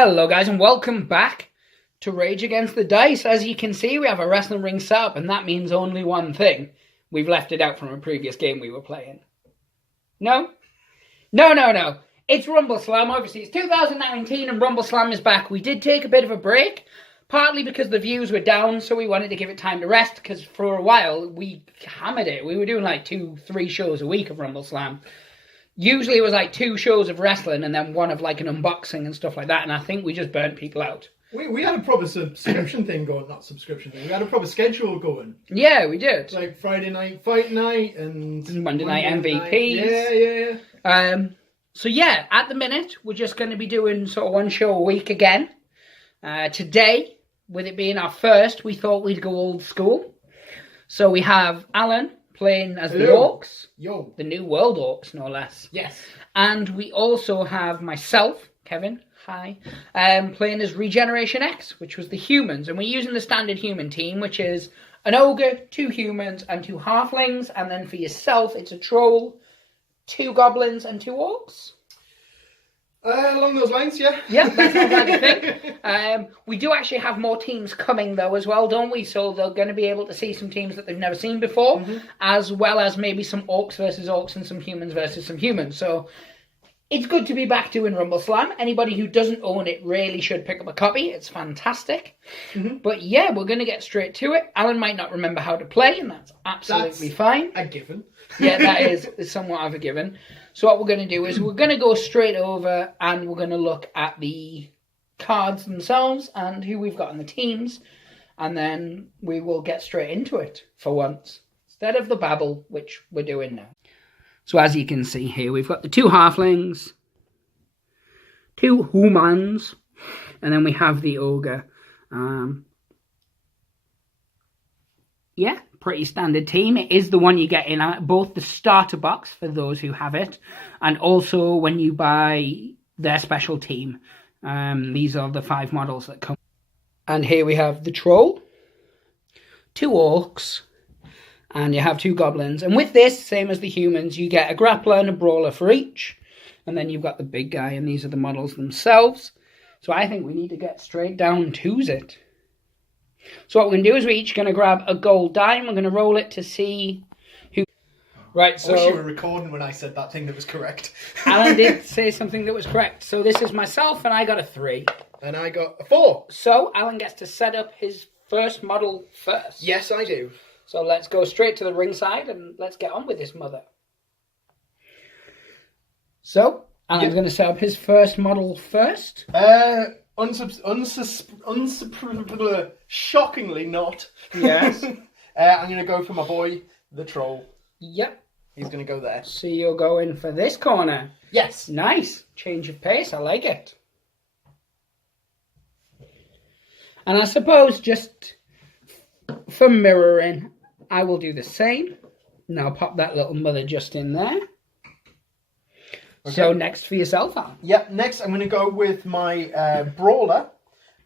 Hello guys and welcome back to Rage Against the Dice. As you can see, we have a wrestling ring set up, and that means only one thing. We've left it out from a previous game we were playing. No? No. It's RUMBLESLAM. Obviously it's 2019 and RUMBLESLAM is back. We did take a bit of a break, partly because the views were down, so we wanted to give it time to rest, because for a while we hammered it. We were doing like 2-3 shows a week of RUMBLESLAM. Usually it was like 2 shows of wrestling and then one of like an unboxing and stuff like that, and I think we just burnt people out. We had a proper subscription thing going, not subscription thing, we had a proper schedule going. Yeah, we did. Like Friday night fight night and Monday night MVPs. Yeah. So yeah, at the minute, we're just going to be doing sort of 1 show a week again. Today, with it being our first, we thought we'd go old school. So we have Alan playing as the Orcs. Yo. The New World Orcs, no less. Yes. And we also have myself, Kevin, hi, playing as Regeneration X, which was the humans. And we're using the standard human team, which is an ogre, 2 humans, and 2 halflings. And then for yourself, it's a troll, 2 goblins, and 2 orcs. Along those lines, yeah. Yeah, that sounds like a thing. We do actually have more teams coming, though, as well, don't we? So they're going to be able to see some teams that they've never seen before, as well as maybe some orcs versus orcs and some humans versus some humans. So it's good to be back doing RUMBLESLAM. Anybody who doesn't own it really should pick up a copy. It's fantastic. But yeah, we're going to get straight to it. Alan might not remember how to play, and that's absolutely fine. A given. Yeah, that is somewhat of a given. So what we're going to do is we're going to go straight over and we're going to look at the cards themselves and who we've got in the teams. And then we will get straight into it for once, instead of the babble, which we're doing now. So as you can see here, we've got the 2 halflings, 2 humans, and then we have the ogre. Yeah, pretty standard team. It is the one you get in both the starter box for those who have it, and also when you buy their special team. These are the 5 models that come. And here we have the troll, 2 orcs, and you have 2 goblins. And with this, same as the humans, you get a grappler and a brawler for each. And then you've got the big guy, and these are the models themselves. So I think we need to get straight down to it. So what we're going to do is we're each going to grab a gold die, and we're going to roll it to see who... Right, so... I wish you were recording when I said that thing that was correct. Alan did say something that was correct. So this is myself, and I got a 3. And I got a 4. So Alan gets to set up his first model first. Yes, I do. So let's go straight to the ringside, and let's get on with this mother. So, Alan's going to set up his first model first. Shockingly not. Yes. I'm going to go for my boy, the troll. Yep. He's going to go there. So you're going for this corner. Yes. Nice. Change of pace. I like it. And I suppose just for mirroring, I will do the same. Now pop that little mother just in there. Okay. So next for yourself, Alan. Yep, next I'm going to go with my brawler.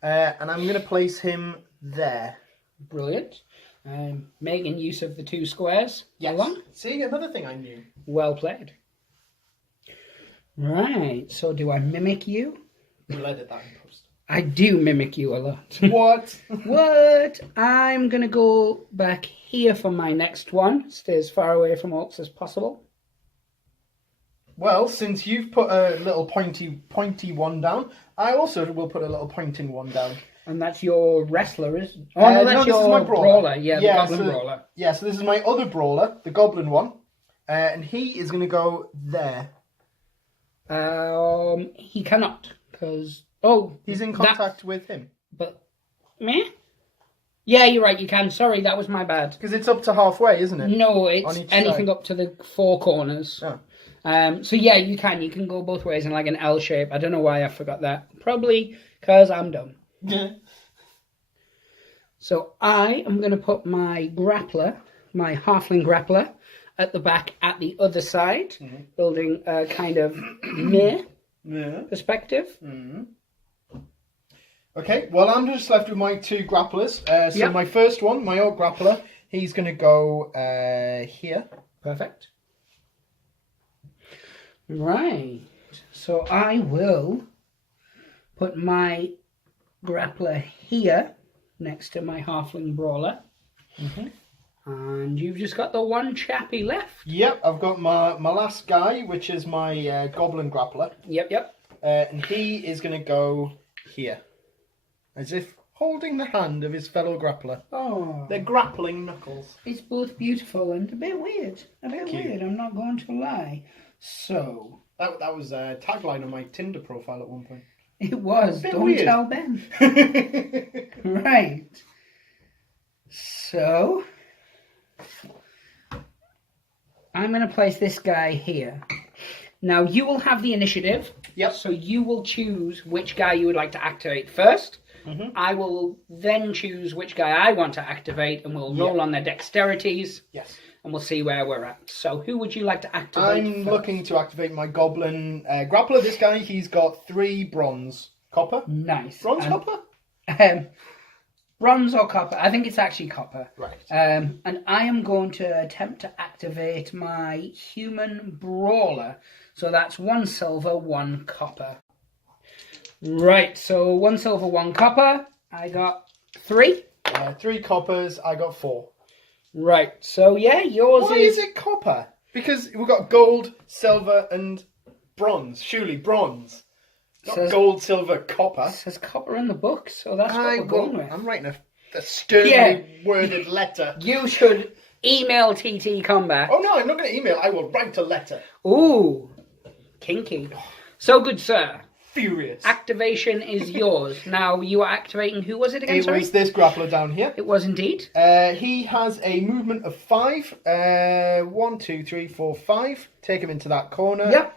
And I'm going to place him there. Brilliant. Making use of the 2 squares. Yes. Along. See, another thing I knew. Well played. Right, so do I mimic you? We'll edit that in post. I do mimic you a lot. What? What? I'm going to go back here for my next one. Stay as far away from orcs as possible. Well, since you've put a little pointy one down, I also will put a little pointing one down. And that's your wrestler, isn't it? Oh, no, that's your my brawler. Yeah, the goblin brawler. Yeah, so this is my other brawler, the goblin one. And he is going to go there. He cannot, because... Oh, he's in contact with him. But, meh? Yeah, you're right, you can. Sorry, that was my bad. Because it's up to halfway, isn't it? No, it's anything up to the 4 corners. Oh. So yeah, you can go both ways in like an L shape. I don't know why I forgot that. Probably because I'm dumb. Yeah. So I am going to put my grappler, my halfling grappler, at the back at the other side, building a kind of perspective. Okay, well I'm just left with my 2 grapplers. So my first one, my old grappler, he's going to go here. Perfect. Right. So I will put my grappler here next to my halfling brawler. And you've just got the one chappy left. Yep, I've got my last guy, which is my goblin grappler. Yep. And he is going to go here. As if holding the hand of his fellow grappler. Oh. They're grappling knuckles. It's both beautiful and a bit weird. I'm not going to lie. So... That was a tagline on my Tinder profile at one point. It was. Don't weird. Tell Ben. Right. So... I'm going to place this guy here. Now, you will have the initiative. Yep. So you will choose which guy you would like to activate first. I will then choose which guy I want to activate, and we'll roll on their dexterities. Yes. And we'll see where we're at. So who would you like to activate I'm first? looking to activate my goblin grappler. This guy, he's got 3 bronze. Copper? Nice. Bronze copper? Bronze or copper? I think it's actually copper. Right. And I am going to attempt to activate my human brawler. So that's 1 silver, 1 copper. Right, so 1 silver, 1 copper. I got 3. 3 coppers, I got 4. Right, so yeah, yours Why is it copper? Because we've got gold, silver, and bronze. Surely bronze. Not gold, silver, copper. It says copper in the book, so that's what we're going with. I'm writing a sternly worded letter. You should email TT Combat. Oh no, I'm not going to email. I will write a letter. Ooh, kinky. So good, sir. Furious. Activation is yours. Now, you are activating... Who was it again, It was this grappler down here. It was indeed. He has a movement of 5. 1, 2, 3, 4, 5. Take him into that corner. Yep.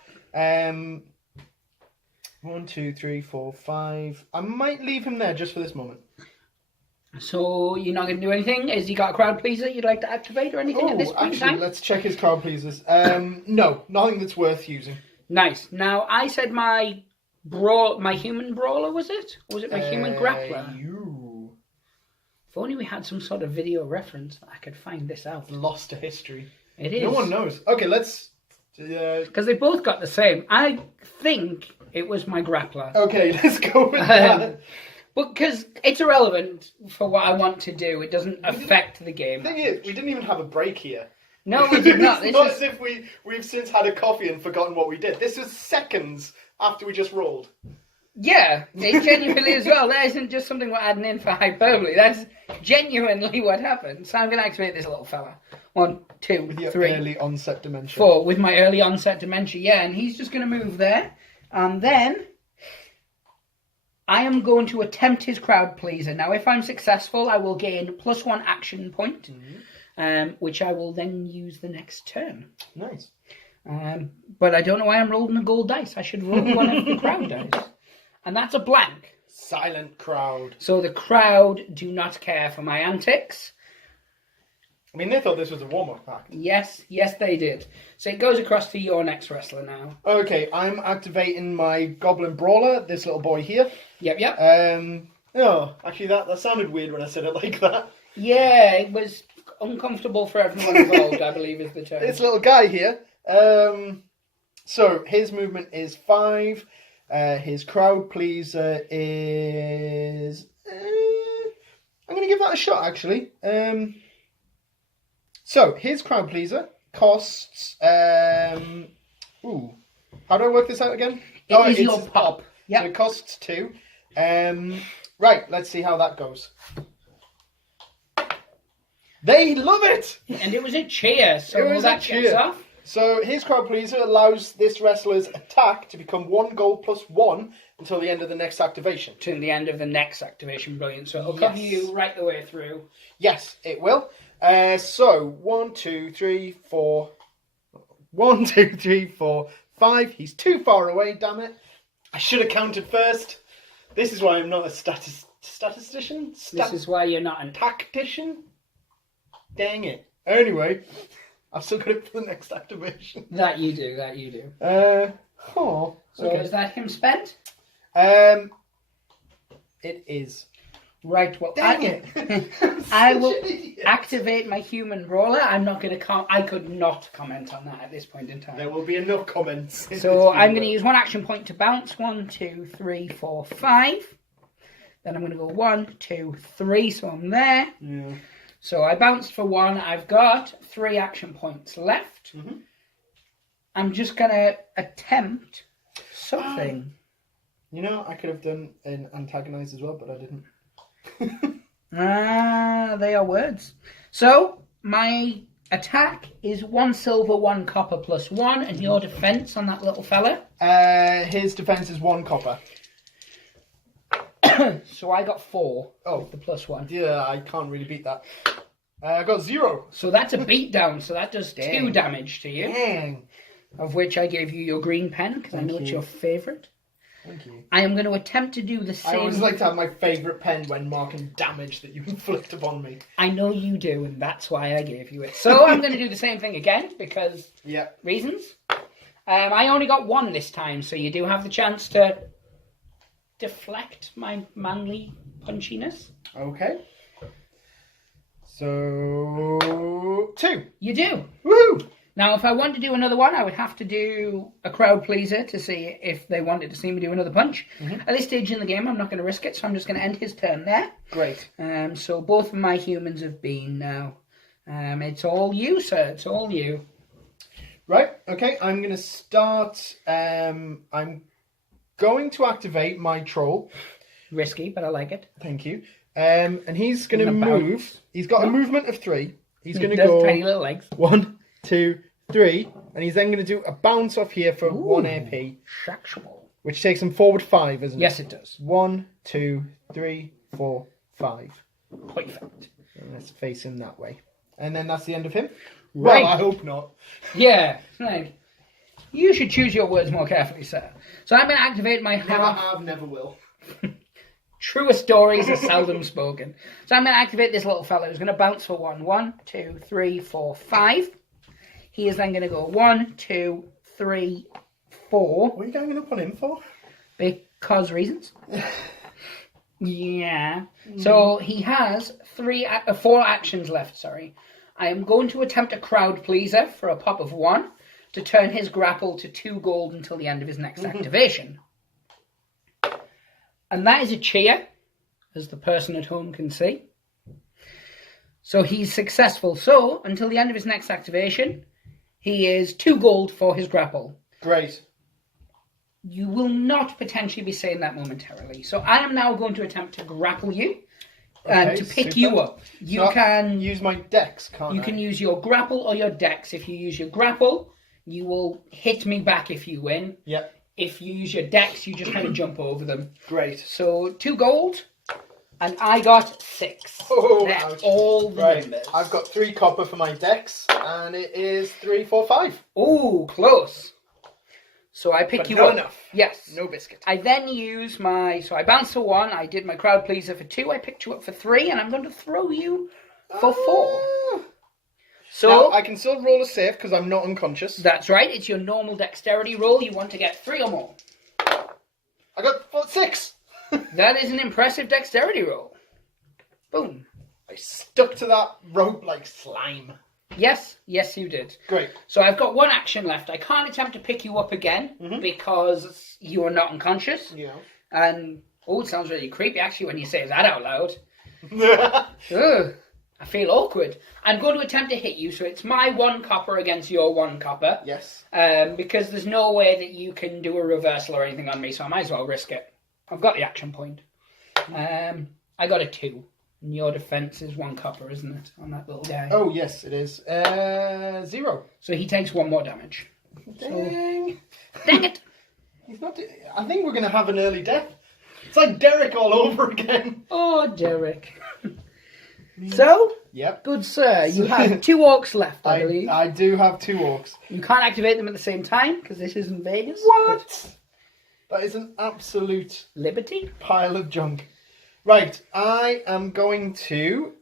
1, 2, 3, 4, 5. I might leave him there just for this moment. So, you're not going to do anything? Has he got a crowd pleaser you'd like to activate or anything at this point in time? Let's check his crowd pleasers. No, nothing that's worth using. Nice. Now, I said my human brawler, was it? Or was it my human grappler? If only we had some sort of video reference that I could find this out. Lost to history. It is. No one knows. Okay, let's... Because they both got the same. I think it was my grappler. Okay, let's go with that. But because it's irrelevant for what I want to do. It doesn't affect the game. The thing is, we didn't even have a break here. No, we did not. It's not as if we've since had a coffee and forgotten what we did. This was seconds after we just rolled. Yeah, it genuinely as well. That isn't just something we're adding in for hyperbole. That's genuinely what happened. So I'm going to activate this little fella. 1, 2, with your 3, early onset dementia. 4 with my early onset dementia. Yeah, and he's just going to move there. And then I am going to attempt his crowd pleaser. Now, if I'm successful, I will gain +1 action point, which I will then use the next turn. Nice. But I don't know why I'm rolling a gold dice. I should roll one of the crowd dice. And that's a blank. Silent crowd. So the crowd do not care for my antics. I mean, they thought this was a warm-up act. Yes, they did. So it goes across to your next wrestler now. Okay, I'm activating my Goblin Brawler, this little boy here. Yep. Oh, actually, that sounded weird when I said it like that. Yeah, it was uncomfortable for everyone involved, I believe is the term. This little guy here. So, his movement is 5. His crowd pleaser is... I'm going to give that a shot, actually. So, his crowd pleaser costs... How do I work this out again? It's your pop. Yep. So it costs 2. Right, let's see how that goes. They love it! And it was a cheer, so that checks off. So his crowd pleaser allows this wrestler's attack to become 1 gold +1 until the end of the next activation. To the end of the next activation, brilliant. So it'll cover you right the way through. Yes, it will. So 1, 2, 3, 4. 1, 2, 3, 4, 5. He's too far away, damn it. I should have counted first. This is why I'm not a statistician. This is why you're not a tactician. Dang it. Anyway, I've still got it for the next activation. That you do. So is that him spent? It is. Right, well, Dang it! I will activate my human roller. I'm not going to I could not comment on that at this point in time. There will be enough comments. So I'm going to use one action point to bounce. 1, 2, 3, 4, 5. Then I'm going to go 1, 2, 3. So I'm there. Yeah. So I bounced for 1. I've got 3 action points left. I'm just going to attempt something. You know, I could have done an antagonize as well, but I didn't. They are words. So my attack is 1 silver, 1 copper plus 1, and your defense on that little fella? His defense is 1 copper. So I got 4. Oh, the plus 1. Yeah, I can't really beat that. I got 0. So that's a beatdown. So that does 2 damage to you. Dang. Of which I gave you your green pen because I know it's your favourite. Thank you. I am going to attempt to do the same. I always like to have my favourite pen when marking damage that you inflict upon me. I know you do, and that's why I gave you it. So I'm going to do the same thing again because reasons. I only got 1 this time, so you do have the chance to deflect my manly punchiness. Okay. So 2. You do. Woohoo! Now, if I want to do another one, I would have to do a crowd pleaser to see if they wanted to see me do another punch. At this stage in the game, I'm not going to risk it, so I'm just going to end his turn there. Great. So both of my humans have been now. It's all you, sir. It's all you. Right. Okay. I'm going to start. I'm going to activate my troll. Risky, but I like it. Thank you. And he's going to move. He's got a movement of 3. He's going to go go tiny little legs. 1, 2, 3, and he's then going to do a bounce off here for 1 AP, Sexual. which takes him forward 5, isn't it? Yes, it does. 1, 2, 3, 4, 5. Perfect. And let's face him that way. And then that's the end of him. Right. Well, I hope not. Yeah. Right. You should choose your words more carefully, sir. So I'm going to activate my Never have, never will. Truer stories are seldom spoken. So I'm going to activate this little fellow who's going to bounce for 1. 1, 2, 3, 4, 5. He is then going to go 1, 2, 3, 4. What are you ganging up on him for? Because reasons. Yeah. So he has 4 actions left, sorry. I am going to attempt a crowd pleaser for a pop of 1 to turn his grapple to 2 gold until the end of his next activation. And that is a cheer, as the person at home can see. So he's successful. So, until the end of his next activation, he is 2 gold for his grapple. Great. You will not potentially be saying that momentarily. So I am now going to attempt to grapple you and to pick you up. You can use my dex, can't I? You can use your grapple or your dex. If you use your grapple, you will hit me back if you win. Yep. If you use your dex, you just kind of jump over them. Great. So 2 gold, and I got 6. Oh, that's ouch. all the numbers. I've got 3 copper for my dex, and it is 3, 4, 5. Oh, close. So I pick you not up. Enough. Yes. No biscuit. I then use my... So I bounced for 1. I did my crowd pleaser for 2. I picked you up for 3, and I'm going to throw you for 4. So now, I can still roll a save because I'm not unconscious. That's right. It's your normal dexterity roll. You want to get 3 or more. I got 6. That is an impressive dexterity roll. Boom. I stuck to that rope like slime. Yes, you did. Great. So I've got 1 action left. I can't attempt to pick you up again because you are not unconscious. Yeah. And, it sounds really creepy actually when you say that out loud. Ugh, I feel awkward. I'm going to attempt to hit you, so it's my 1 copper against your 1 copper. Yes. Because there's no way that you can do a reversal or anything on me, so I might as well risk it. I've got the action point. I got a 2. And your defense is 1 copper, isn't it, on that little guy? Oh, yes, it is. 0. So he takes 1 more damage. Dang. Dang it! He's not. I think we're going to have an early death. It's like Derek all over again. Oh, Derek. So, yep. Good sir, you have 2 orcs left, I believe. I do have 2 orcs. You can't activate them at the same time, because this isn't Vegas. What? That is an absolute Liberty? pile of junk. Right, I am going to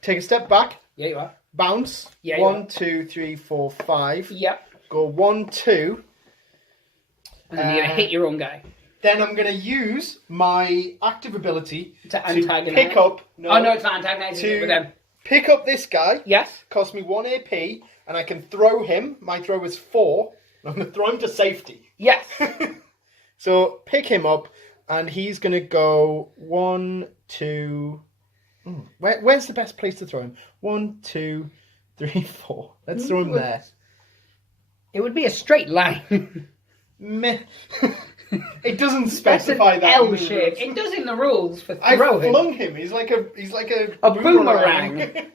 take a step back. Yeah, you are. Bounce. Yeah, 1, 2, 3, 4, 5. Yep. Go 1, 2. And then you're going to hit your own guy. Then I'm going to use my active ability To antagonize. pick up... Oh, no, it's not antagonizing it with them. Pick up this guy. Yes. Cost me 1 AP, and I can throw him. My throw is 4. I'm going to throw him to safety. Yes. So, pick him up, and he's going to go 1, 2... where's the best place to throw him? 1, 2, 3, 4. Let's throw him there. It would be a straight line. Meh. It doesn't specify that. L shape. It does in the rules for I throwing. flung him. He's like a boomerang.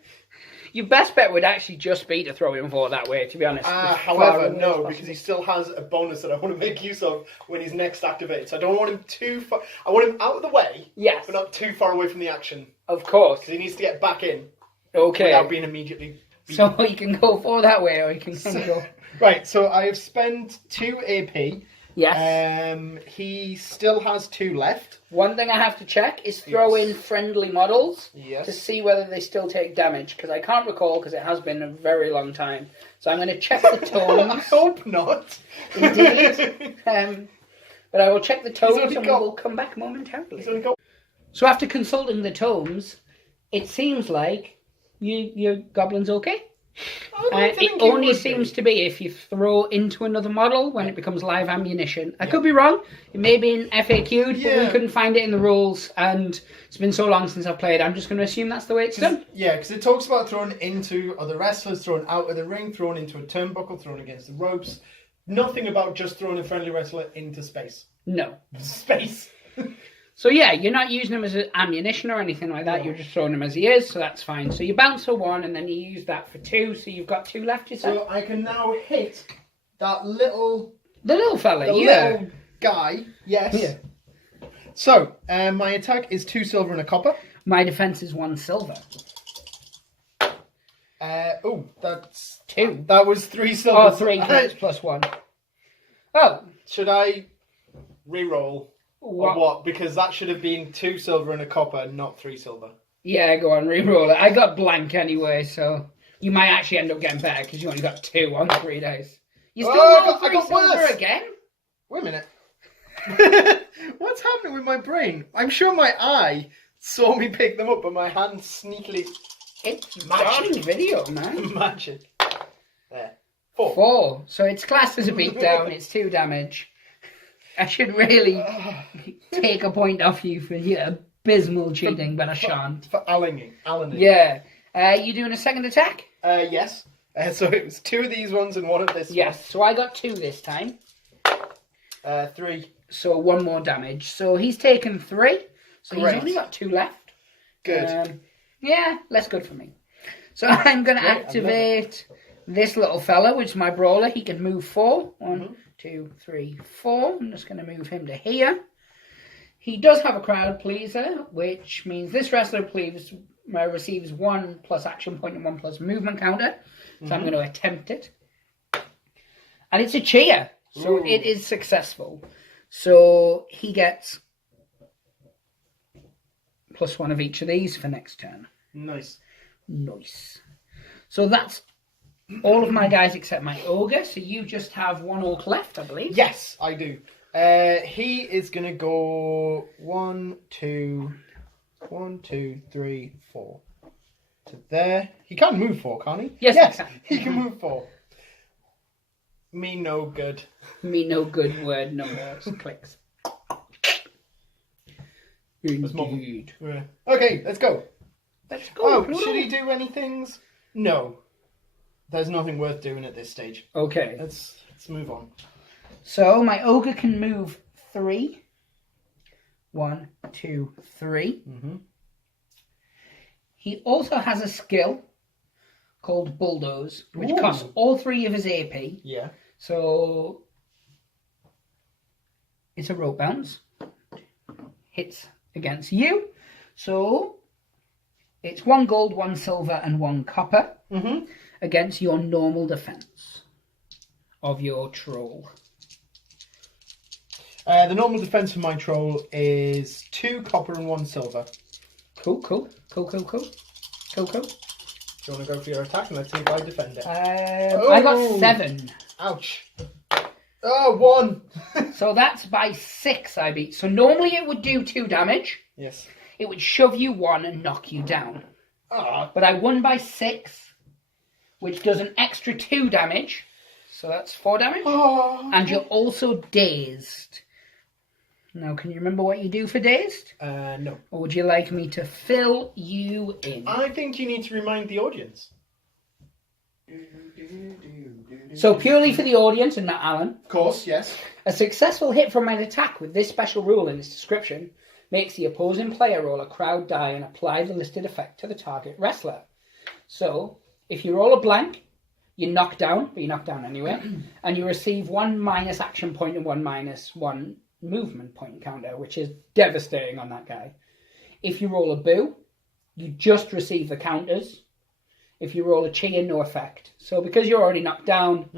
Your best bet would actually just be to throw him for that way, to be honest. However, no, because he still has a bonus that I want to make use of when he's next activated. So I don't want him too far. I want him out of the way, yes, but not too far away from the action. Of course. Because he needs to get back in. Okay. Without being immediately beaten. So he can go for that way, or he can go... Right, so I have spent 2 AP. Yes. He still has 2 left. One thing I have to check is throw in friendly models to see whether they still take damage, because I can't recall, because it has been a very long time. So I'm going to check the tomes. I hope not. Indeed. But I will check the tomes and we will come back momentarily. So after consulting the tomes, it seems like your goblin's okay. It only seems to be if you throw into another model when it becomes live ammunition. I could be wrong. It may be in FAQ'd, but we couldn't find it in the rules, and it's been so long since I've played. I'm just going to assume that's the way it's done. Yeah, because it talks about thrown into other wrestlers, thrown out of the ring, thrown into a turnbuckle, thrown against the ropes. Nothing about just throwing a friendly wrestler into space. No. Space. So yeah, you're not using him as ammunition or anything like that. No. You're just throwing him as he is, so that's fine. So you bounce for 1, and then you use that for 2, so you've got 2 left, you said? So I can now hit that little... The little fella, little guy, yes. Yeah. So, my attack is 2 silver and a copper. My defense is 1 silver. That's... 2. That was 3 silver. Oh, 3 plus 1. Oh. Should I re-roll? Or what? Because that should have been 2 silver and a copper, not 3 silver. Yeah, go on, re-roll it. I got blank anyway, so you might actually end up getting better because you only got 2 on 3 days. You still got 3 silver again? Wait a minute. What's happening with my brain? I'm sure my eye saw me pick them up, but my hand sneakily... It's magic video, man. Magic. There. 4. 4. So it's classed as a beatdown. It's 2 damage. I should really take a point off you for your abysmal cheating, but I shan't. For Allening. Yeah. You doing a second attack? Yes. So it was 2 of these ones and 1 of this one. Yes, so I got 2 this time. 3. So 1 more damage. So he's taken 3. So Great. He's only got 2 left. Good. Yeah, less good for me. So I'm going to activate this little fella, which is my brawler. He can move 4. 1, 2, 3, 4. I'm just going to move him to here. He does have a crowd pleaser, which means this wrestler receives 1 plus action point and 1 plus movement counter. So I'm going to attempt it. And it's a cheer. So it is successful. So he gets +1 of each of these for next turn. Nice. So that's all of my guys except my ogre. So you just have 1 orc left, I believe. Yes, I do. He is going to go 1, 2, 3, 4. To there. He can move 4, can't he? Yes, he can move 4. Me no good. Me no good word numbers. Clicks. Indeed. Okay, let's go. Let's go. Oh, should he do any things? No. There's nothing worth doing at this stage. Okay. Let's move on. So my ogre can move 3. 1, 2, 3. He also has a skill called Bulldoze, which costs all 3 of his AP. Yeah. So it's a rope bounce. Hits against you. So it's 1 gold, 1 silver, and 1 copper against your normal defense of your troll. The normal defense for my troll is 2 copper and 1 silver. Cool. Do you want to go for your attack and let's see if I defend it? I got 7. Ouch. Oh, 1. So that's by 6 I beat. So normally it would do 2 damage. Yes. It would shove you 1 and knock you down. Ah. But I won by 6, which does an extra 2 damage. So that's 4 damage. Oh. And you're also dazed. Now, can you remember what you do for dazed? No. Or would you like me to fill you in? I think you need to remind the audience. So purely for the audience and not Alan. Of course, yes. A successful hit from an attack with this special rule in its description makes the opposing player roll a crowd die and apply the listed effect to the target wrestler. So, if you roll a blank, you're knocked down, but you're knocked down anyway, and you receive 1 minus action point and 1 minus 1 movement point counter, which is devastating on that guy. If you roll a boo, you just receive the counters. If you roll a cheer, no effect. So because you're already knocked down,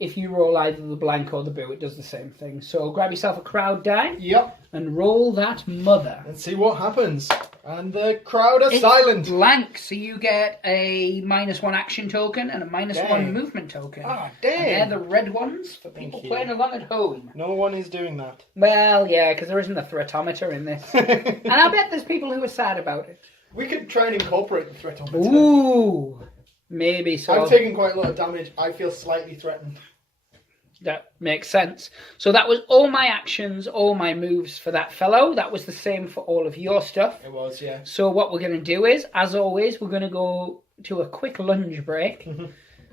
if you roll either the blank or the boo, it does the same thing. So grab yourself a crowd die. Yep. And roll that mother. Let's see what happens. And the crowd are It's silent. Blank, so you get a -1 action token and a -1 movement token. Ah, damn. And they're the red ones for people playing along at home. No one is doing that. Well, yeah, because there isn't a threatometer in this. And I bet there's people who are sad about it. We could try and incorporate the threatometer. Ooh, maybe so. I've taken quite a lot of damage. I feel slightly threatened. That makes sense. So that was all my actions, all my moves for that fellow. That was the same for all of your stuff. It was, yeah. So what we're going to do is, as always, we're going to go to a quick lunch break.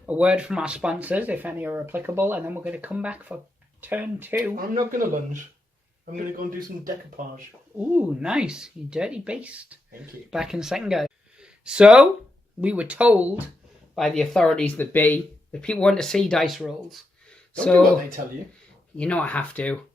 A word from our sponsors, if any are applicable, and then we're going to come back for turn 2. I'm not going to lunge. I'm going to go and do some decoupage. Ooh, nice. You dirty beast. Thank you. Back in a second, guys. So, we were told by the authorities that be that people want to see dice rolls. Don't do what they tell you. You know I have to.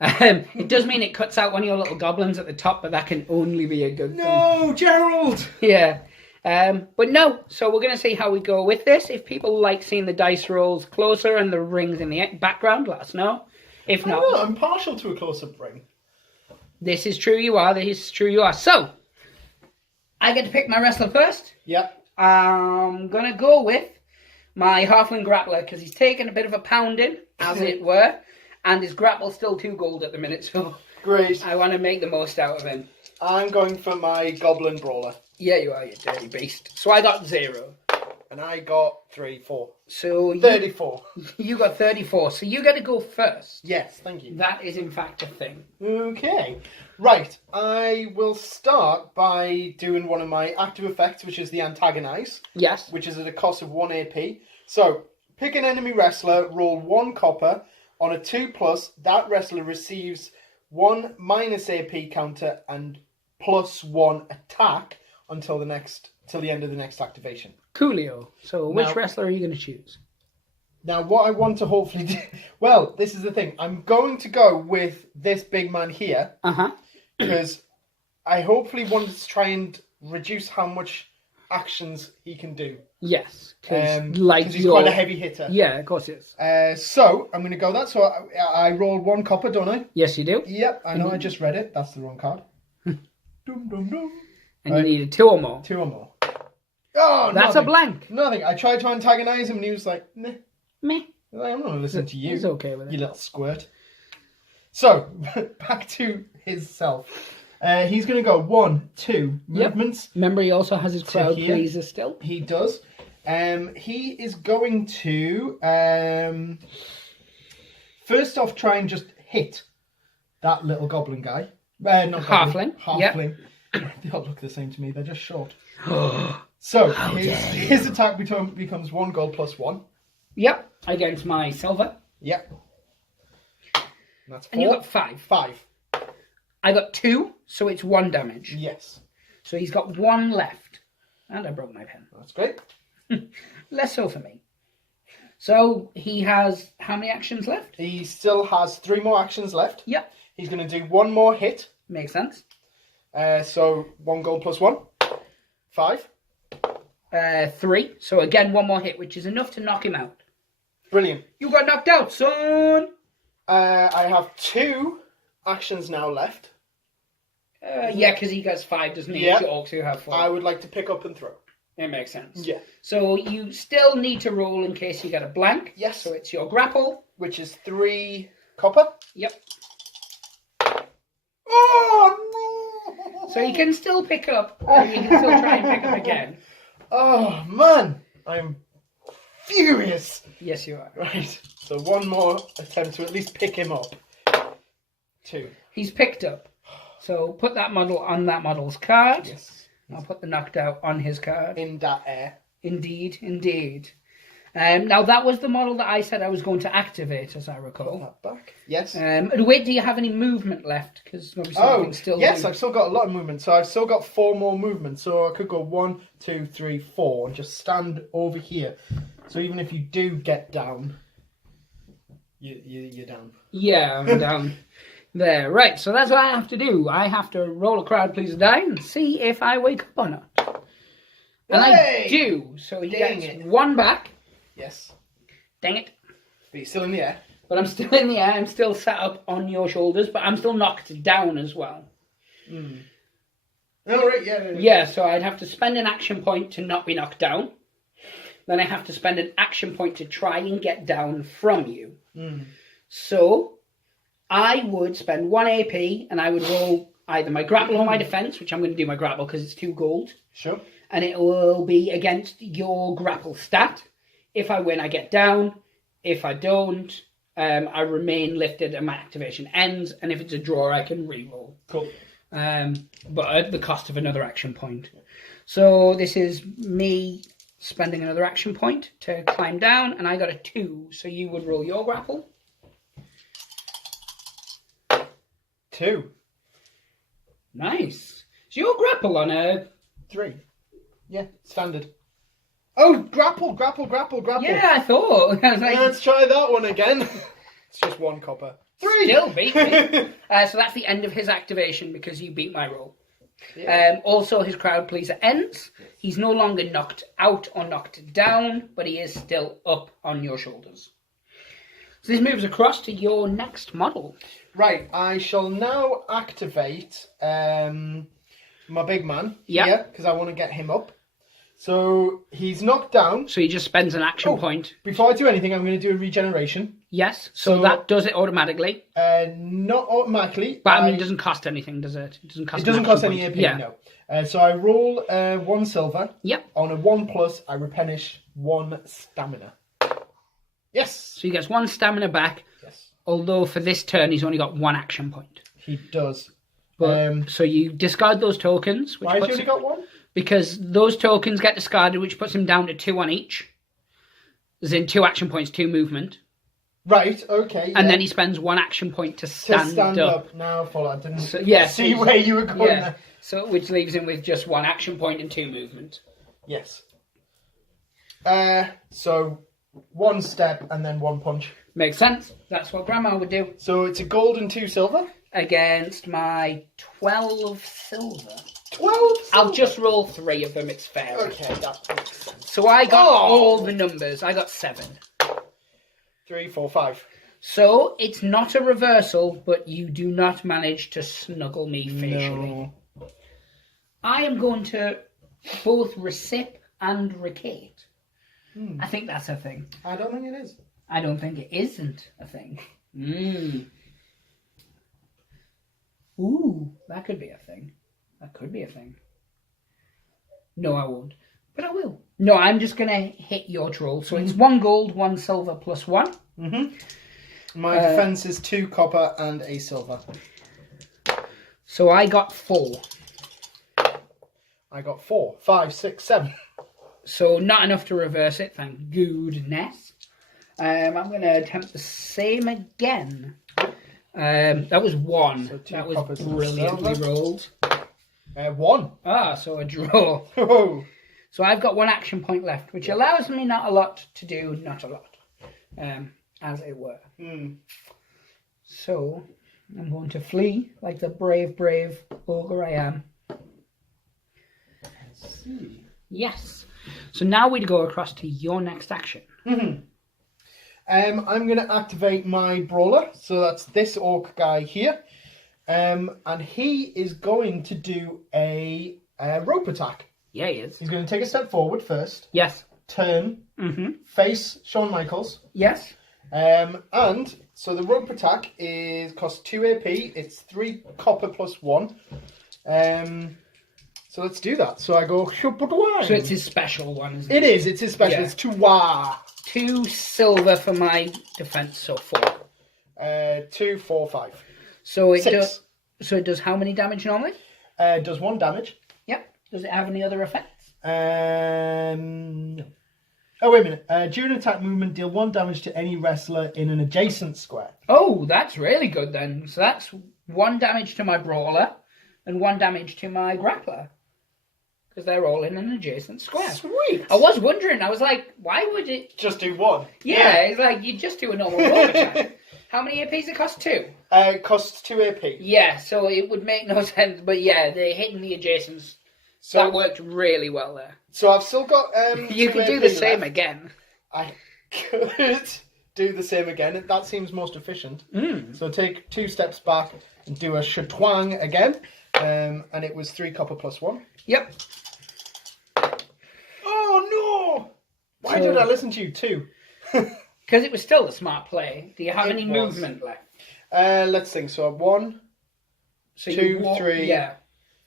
It does mean it cuts out one of your little goblins at the top, but that can only be a good thing. No, Gerald! Yeah. But no, so we're going to see how we go with this. If people like seeing the dice rolls closer and the rings in the background, let us know. If not, I'm partial to a close-up ring. this is true you are, this is true you are. So, I get to pick my wrestler first. Yep. I'm going to go with my halfling grappler, because he's taken a bit of a pounding, as it were, and his grapple's still 2 gold at the minute, so Great. I want to make the most out of him. I'm going for my goblin brawler. Yeah, you are, you dirty beast. So I got 0. And I got 4. So 34. You got 34, so you get to go first. Yes, thank you. That is in fact a thing. Okay. Right, I will start by doing one of my active effects, which is the antagonize. Yes. Which is at a cost of 1 AP. So, pick an enemy wrestler, roll 1 copper. On a 2+, that wrestler receives 1 minus AP counter and +1 attack until the end of the next activation. Coolio. So which Now- wrestler are you going to choose? Now, what I want to hopefully do... Well, this is the thing. I'm going to go with this big man here. Uh-huh. Because I hopefully want to try and reduce how much actions he can do. Yes. Because he's quite a heavy hitter. Yeah, of course he is. So, I'm going to go that. So, I rolled 1 copper, don't I? Yes, you do. Yep, I know, I just read it. That's the wrong card. Dum, dum, dum. And you needed 2 or more. 2 or more. Oh, That's nothing. a blank. Nothing. I tried to antagonize him and he was like, nah. Meh. I'm not going to listen to you. He's okay with it. You little squirt. So, back to his self. He's going to go 1, 2 movements. Remember, he also has his crowd here. pleaser still. He does. He is going to first off try and just hit that little goblin guy. Not goblin, halfling. They all look the same to me. They're just short. So his attack becomes 1 gold plus 1. Yep. Against my silver. Yep. And that's 4. And you got 5. 5. I got 2, so it's 1 damage. Yes. So he's got 1 left. And I broke my pen. That's great. Less so for me. So he has how many actions left? He still has 3 more actions left. Yep. He's going to do 1 more hit. Makes sense. So 1 gold plus 1. 5. 3. So again, 1 more hit, which is enough to knock him out. Brilliant. You got knocked out, son! I have 2 actions now left. Yeah, because he gets 5, doesn't he? Yeah. Orcs who have 4. I would like to pick up and throw. It makes sense. Yeah. So you still need to roll in case you get a blank. Yes. So it's your grapple, which is 3 copper. Yep. Oh, no! So you can still pick up, and you can still try and pick up again. Oh, man. I'm furious. Yes, you are. Right. So one more attempt to at least pick him up. 2. He's picked up. So put that model on that model's card. Yes. I'll put the knocked out on his card. In that air. Indeed, indeed. Now that was the model that I said I was going to activate, as I recall. Put that back. Yes. Wait, do you have any movement left? Because obviously you can still yes, do... I've still got a lot of movement. So I've still got 4 more movements. So I could go 1, 2, 3, 4 and just stand over here. So even if you do get down, you're down. Yeah, I'm down there. Right, so that's what I have to do. I have to roll a crowd pleaser die and see if I wake up or not. And I do. So he gets 1 back. Yes. Dang it. But you're still in the air. But I'm still in the air. I'm still sat up on your shoulders, but I'm still knocked down as well. Mm. Oh, right, yeah. Yeah, so I'd have to spend an action point to not be knocked down. Then I have to spend an action point to try and get down from you. Mm. So I would spend 1 AP and I would roll either my grapple or my defense, which I'm going to do my grapple because it's 2 gold. Sure. And it will be against your grapple stat. If I win, I get down. If I don't, I remain lifted and my activation ends. And if it's a draw, I can re-roll. Cool. But at the cost of another action point. So this is me spending another action point to climb down. And I got a 2. So you would roll your grapple. 2. Nice. So your grapple on a... 3. Yeah, standard. Oh, grapple. Yeah, I thought. I was like, Let's try that one again. It's just 1 copper. 3! Still beat me. So that's the end of his activation because you beat my roll. Yeah. Also, his crowd pleaser ends. He's no longer knocked out or knocked down, but he is still up on your shoulders. So this moves across to your next model. Right, I shall now activate my big man here because I want to get him up. So he's knocked down. So he just spends an action point. Before I do anything, I'm going to do a regeneration. Yes, so that does it automatically. Not automatically. But I mean, it doesn't cost anything, does it? It doesn't cost any point. AP, no. So I roll 1 silver. Yep. On a 1+, I replenish 1 stamina. Yes. So he gets 1 stamina back. Yes. Although for this turn, he's only got 1 action point. He does. But, so you discard those tokens. Why has he only got 1? Because those tokens get discarded, which puts him down to 2 on each. As in 2 action points, 2 movement. Right, okay. And then he spends 1 action point to stand up. Now, follow. I didn't see where you were going there. So, which leaves him with just 1 action point and 2 movement. Yes. So 1 step and then 1 punch. Makes sense. That's what Grandma would do. So it's a gold and 2 silver? Against my 12 silver. 12 silver? I'll just roll 3 of them, it's fair. Okay, that makes sense. So I got all the numbers. I got 7. 3, 4, 5. So it's not a reversal, but you do not manage to snuggle me facially. No. I am going to both recip and recate. I think that's a thing. I don't think it is. I don't think it isn't a thing. Ooh, that could be a thing. That could be a thing. No, I won't. But I will. No, I'm just going to hit your troll. So it's 1 gold, 1 silver, plus 1. My defense is 2 copper and a silver. So I got 4. I got 4, 5, 6, 7. So not enough to reverse it, thank goodness. I'm going to attempt the same again. That was 1. So that was brilliantly rolled. 1. So a draw. Oh. So I've got 1 action point left, which allows me not a lot to do, not a lot, as it were. So I'm going to flee like the brave, brave ogre I am. Let's see. Yes. So now we'd go across to your next action. I'm going to activate my brawler. So that's this orc guy here. And he is going to do a rope attack. Yeah, he is. He's going to take a step forward first. Yes. Turn. Face Shawn Michaels. Yes. And so the rope attack costs 2 AP. It's 3 copper plus 1. So let's do that. So I go. So it's his special one, isn't it is. It's his special. Yeah. It's 2 2 silver for my defense, so 4. 2, 4, 5. So it 6. does. So it does how many damage normally? Does 1 damage. Yep. Does it have any other effects? Oh, wait a minute. During attack movement, deal 1 damage to any wrestler in an adjacent square. Oh, that's really good then. So that's 1 damage to my brawler and 1 damage to my grappler. Because they're all in an adjacent square. Sweet. I was wondering, I was like, why would it... Just do 1. Yeah, it's like, you just do a normal roll attack. How many APs it cost? 2? It costs 2 AP. Yeah, so it would make no sense. But yeah, they're hitting the adjacents. So that worked really well there. So I've still got... you could do the same again. I could do the same again. That seems most efficient. So take 2 steps back and do a shatwang again. And it was 3 copper plus 1. Yep. Oh no! Why did I listen to you too? Because it was still a smart play. Do you have any movement left? Let's think. So 1, So 2, 3. Yeah.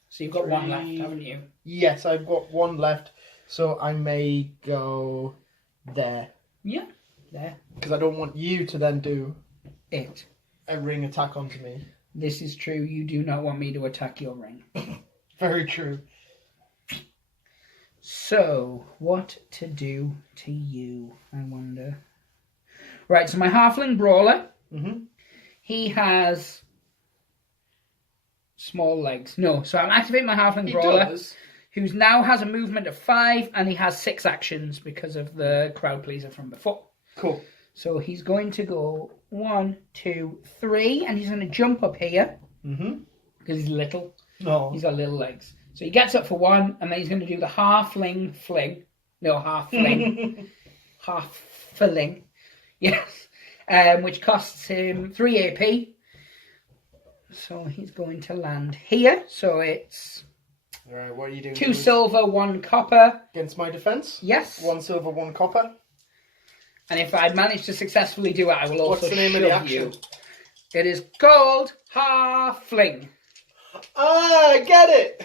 So you've got 3. 1 left, haven't you? Yes, I've got 1 left. So I may go there. Yeah. There. Because I don't want you to then do It. a ring attack onto me. This is true. You do not want me to attack your ring. Very true. So, what to do to you, I wonder. Right, so my halfling brawler, he has small legs. No, so I'm activating my halfling brawler, who now has a movement of 5, and he has 6 actions because of the crowd pleaser from before. Cool. So he's going to go 1, 2, 3, and he's going to jump up here, because he's little. No. He's got little legs. So he gets up for 1, and then he's going to do the halfling fling. No, half fling. Half filling. Yes. Which costs him 3 AP. So he's going to land here. So it's... Alright, what are you doing? 2 silver, 1 copper. Against my defense? Yes. 1 silver, 1 copper. And if I manage to successfully do it, I will also What's the name of the action? It is called halfling. Ah, I get it!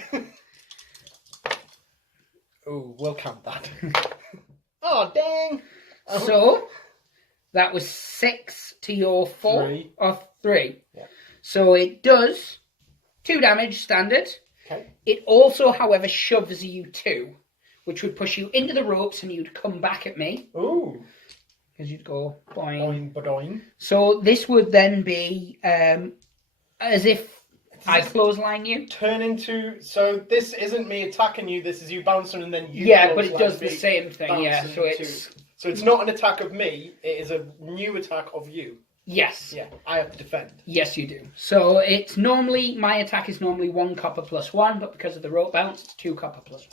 Oh, we'll count that. Oh, dang! So, that was 6 to your 4. 3. Or 3. Yeah. So it does 2 damage standard. Okay. It also, however, shoves you 2, which would push you into the ropes and you'd come back at me. Ooh. Because you'd go boing. Boing, badoing. So this would then be as if I clothesline you. Turn into... So this isn't me attacking you, this is you bouncing and then you... Yeah, but it does the same thing, yeah. So it's... So it's not an attack of me, it is a new attack of you. Yes. Yeah, I have to defend. Yes, you do. So it's normally... My attack is normally 1 copper plus 1, but because of the rope bounce, it's 2 copper plus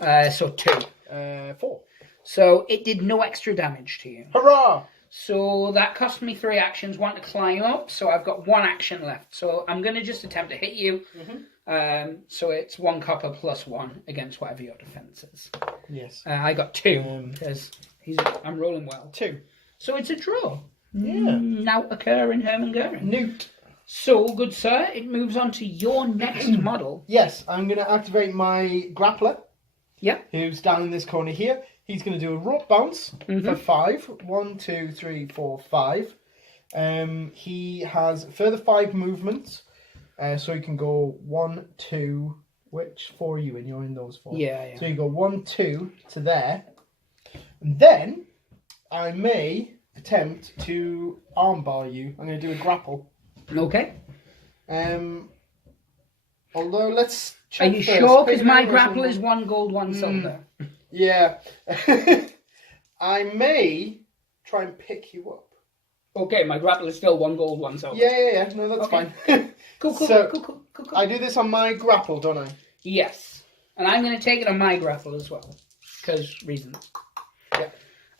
1. So 2. 4. So it did no extra damage to you. Hurrah! So that cost me 3 actions, 1 to climb up, so I've got 1 action left. So I'm going to just attempt to hit you. So it's 1 copper plus 1 against whatever your defense is. Yes. I got 2, because I'm rolling well. 2. So it's a draw. Yeah. Now occur in Hermann Goering. Newt. So, good sir, it moves on to your next model. Yes, I'm going to activate my grappler. Yep. Who's down in this corner here. He's going to do a rope bounce for 5. 1, 2, 3, 4, 5. He has further 5 movements. So he can go 1, 2. Which 4 are you in? You're in those 4. Yeah. So you go 1, 2 to there. And then I may attempt to armbar you. I'm going to do a grapple. Okay. Although, let's check. Are you sure? Because my grapple is 1 gold, 1 silver. Yeah. I may try and pick you up. Okay, my grapple is still 1 gold, 1 silver. Yeah. No, that's fine. Cool. I do this on my grapple, don't I? Yes. And I'm going to take it on my grapple as well. Because reasons.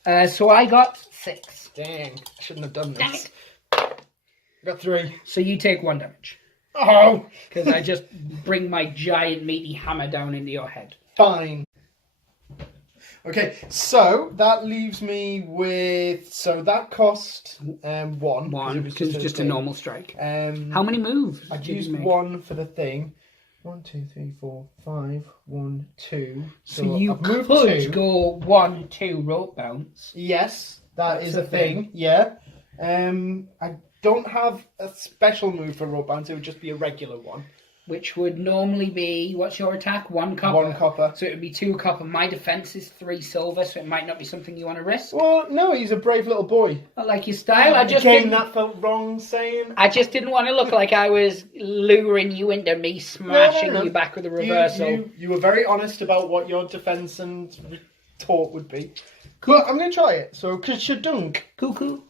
Yeah. So I got 6. Dang. I shouldn't have done this. Dang it. I got 3. So you take 1 damage. Oh! Because I just bring my giant meaty hammer down into your head. Fine. Okay, so that leaves me with... So that cost one. One, because it's just a normal strike. How many moves? I'd used one for the thing. 1, 2, 3, 4, 5. 1, 2. So you I've moved could 2. go 1, 2 rope bounce. Yes, that's a thing. Yeah. I don't have a special move for rope bounce. It would just be a regular one. Which would normally be, what's your attack? 1 copper. 1 copper. So it would be 2 copper. My defense is 3 silver, so it might not be something you want to risk. Well, no, he's a brave little boy. I like your style. That felt wrong saying. I just didn't want to look like I was luring you into me smashing No. you back with a reversal. You were very honest about what your defense and retort would be. Cool. I'm going to try it. So, Kashadunk. Cuckoo.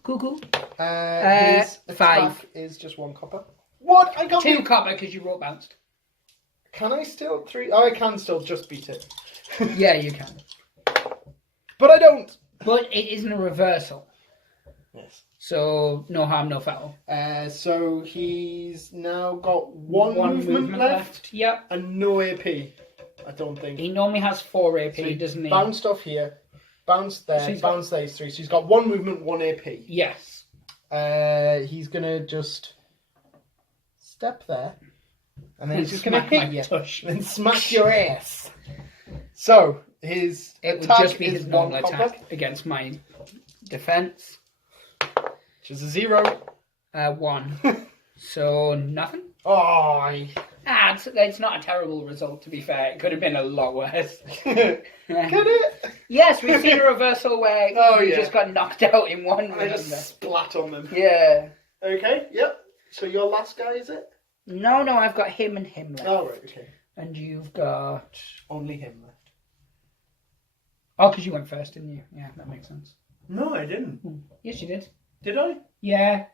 His 5 attack is just 1 copper. What? I got 2 copper because you rope bounced. Can I still 3? Oh, I can still just beat it. Yeah, you can. But I don't. But it isn't a reversal. Yes. So, no harm, no foul. So he's now got one movement left. Yep. And no AP. I don't think. He normally has 4 AP, So doesn't he? Bounced off here. Bounced there. So Bounced these 3. So he's got 1 movement, 1 AP. Yes. He's going to just step there. And then he's just going to hit you. Tush. And smack your ass. So his It would attack just be is his 1 normal copper, attack against my defense. which is a 0. 1. So, nothing? Oh, It's not a terrible result, to be fair. It could have been a lot worse. Could it? Yes, we've seen a reversal where you just got knocked out in one. I just splat on them. Yeah. Okay, yep. So your last guy, is it? No, I've got him and him left. Oh, right, okay. And you've got... Only him left. Oh, because you went first, didn't you? Yeah, that makes sense. No, I didn't. Yes, you did. Did I? Yeah.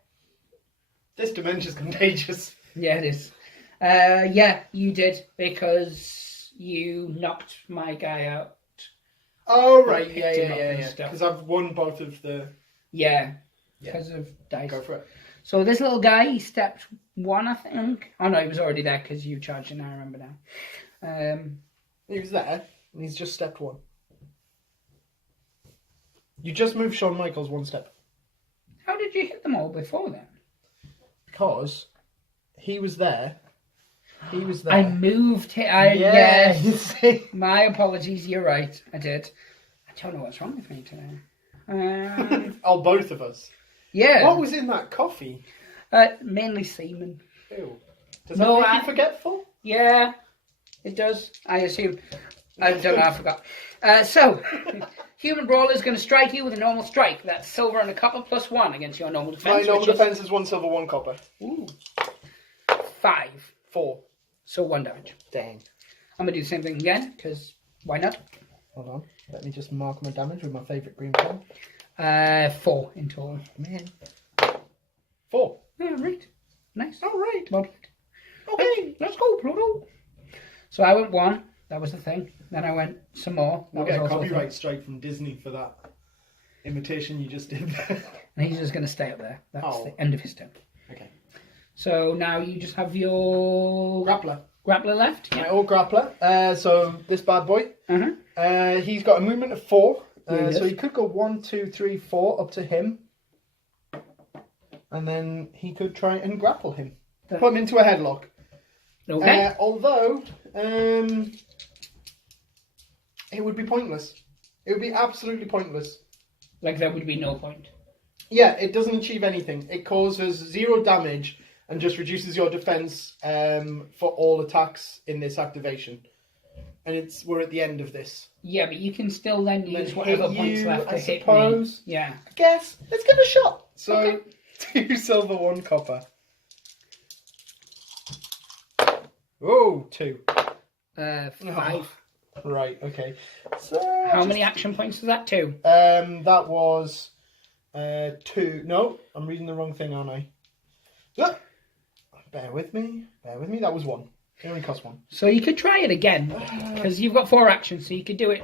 This dementia's contagious. Yeah, it is. Yeah, you did, because you knocked my guy out. Oh, right, Picked him up and yeah. stuff. Because I've won both of the... Yeah, because of dice. Go for it. So this little guy, he stepped 1, I think. Oh no, he was already there because you charged him, I remember now. He was there, and he's just stepped 1. You just moved Shawn Michaels 1 step. How did you hit them all before then? Because he was there. He was there. I moved him. Yes. My apologies, you're right. I did. I don't know what's wrong with me today. Oh, both of us. Yeah. What was in that coffee? Mainly semen. Ew. Does that make you forgetful? Yeah, it does. I assume. I don't know, I forgot. So, Human Brawler is going to strike you with a normal strike. That's silver and a copper plus 1 against your normal defense. My normal defense is 1 silver, 1 copper. Ooh. 5. 4. So 1 damage. Dang. I'm going to do the same thing again, because why not? Hold on. Let me just mark my damage with my favourite green pen. 4 in total. Man. 4. Yeah, right. Nice. All right. Well played. Okay, let's go, Pluto. So I went 1. That was the thing. Then I went some more. We'll get a copyright strike from Disney for that imitation you just did. And he's just going to stay up there. That's the end of his turn. Okay. So now you just have your... Grappler left? My old grappler. So this bad boy. He's got a movement of 4. So he could go 1, 2, 3, 4 up to him. And then he could try and grapple him. Put him into a headlock. Okay. Although... it would be pointless. It would be absolutely pointless. Like there would be no point. Yeah, it doesn't achieve anything. It causes 0 damage and just reduces your defense for all attacks in this activation. And we're at the end of this. Yeah, but you can still then use whatever points left to hit me. Yeah. I guess. Let's give it a shot. So, 2 silver, 1 copper. Oh, 2. 5. Oh. Right, okay. So how many action points is that? 2? That was 2. No, I'm reading the wrong thing, aren't I? Bear with me. That was 1. It only cost 1. So you could try it again, because you've got 4 actions, so you could do it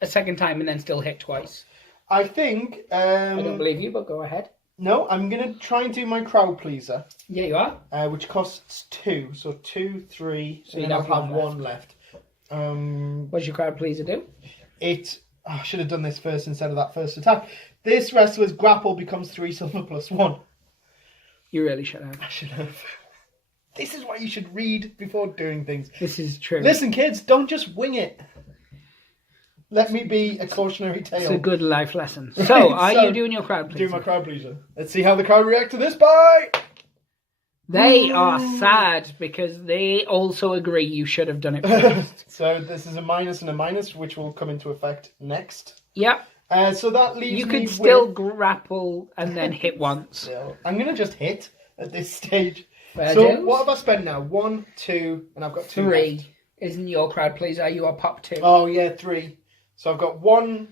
a second time and then still hit twice. I think... I don't believe you, but go ahead. No, I'm going to try and do my crowd pleaser. Yeah, you are. Which costs 2. So 2, 3, so and then I'll have 1 left. What's your crowd pleaser do? It I should have done this first instead of that first attack. This wrestler's grapple becomes 3 silver plus 1. You really should have. I should have. This is why you should read before doing things. This is true. Listen, kids, don't just wing it. Let me be a cautionary tale. It's a good life lesson. So, are you doing your crowd pleaser? Do my crowd pleaser. Let's see how the crowd react to this. Bye! They are sad because they also agree you should have done it first. So this is a minus and a minus, which will come into effect next. Yep. So that leaves You me could still with... grapple and then hit once. So I'm going to just hit at this stage. Fair So dues. what have I spent now? 1, 2, and I've got 2 3. left. Isn't your crowd pleaser? You are pop 2. Oh yeah, 3. So I've got one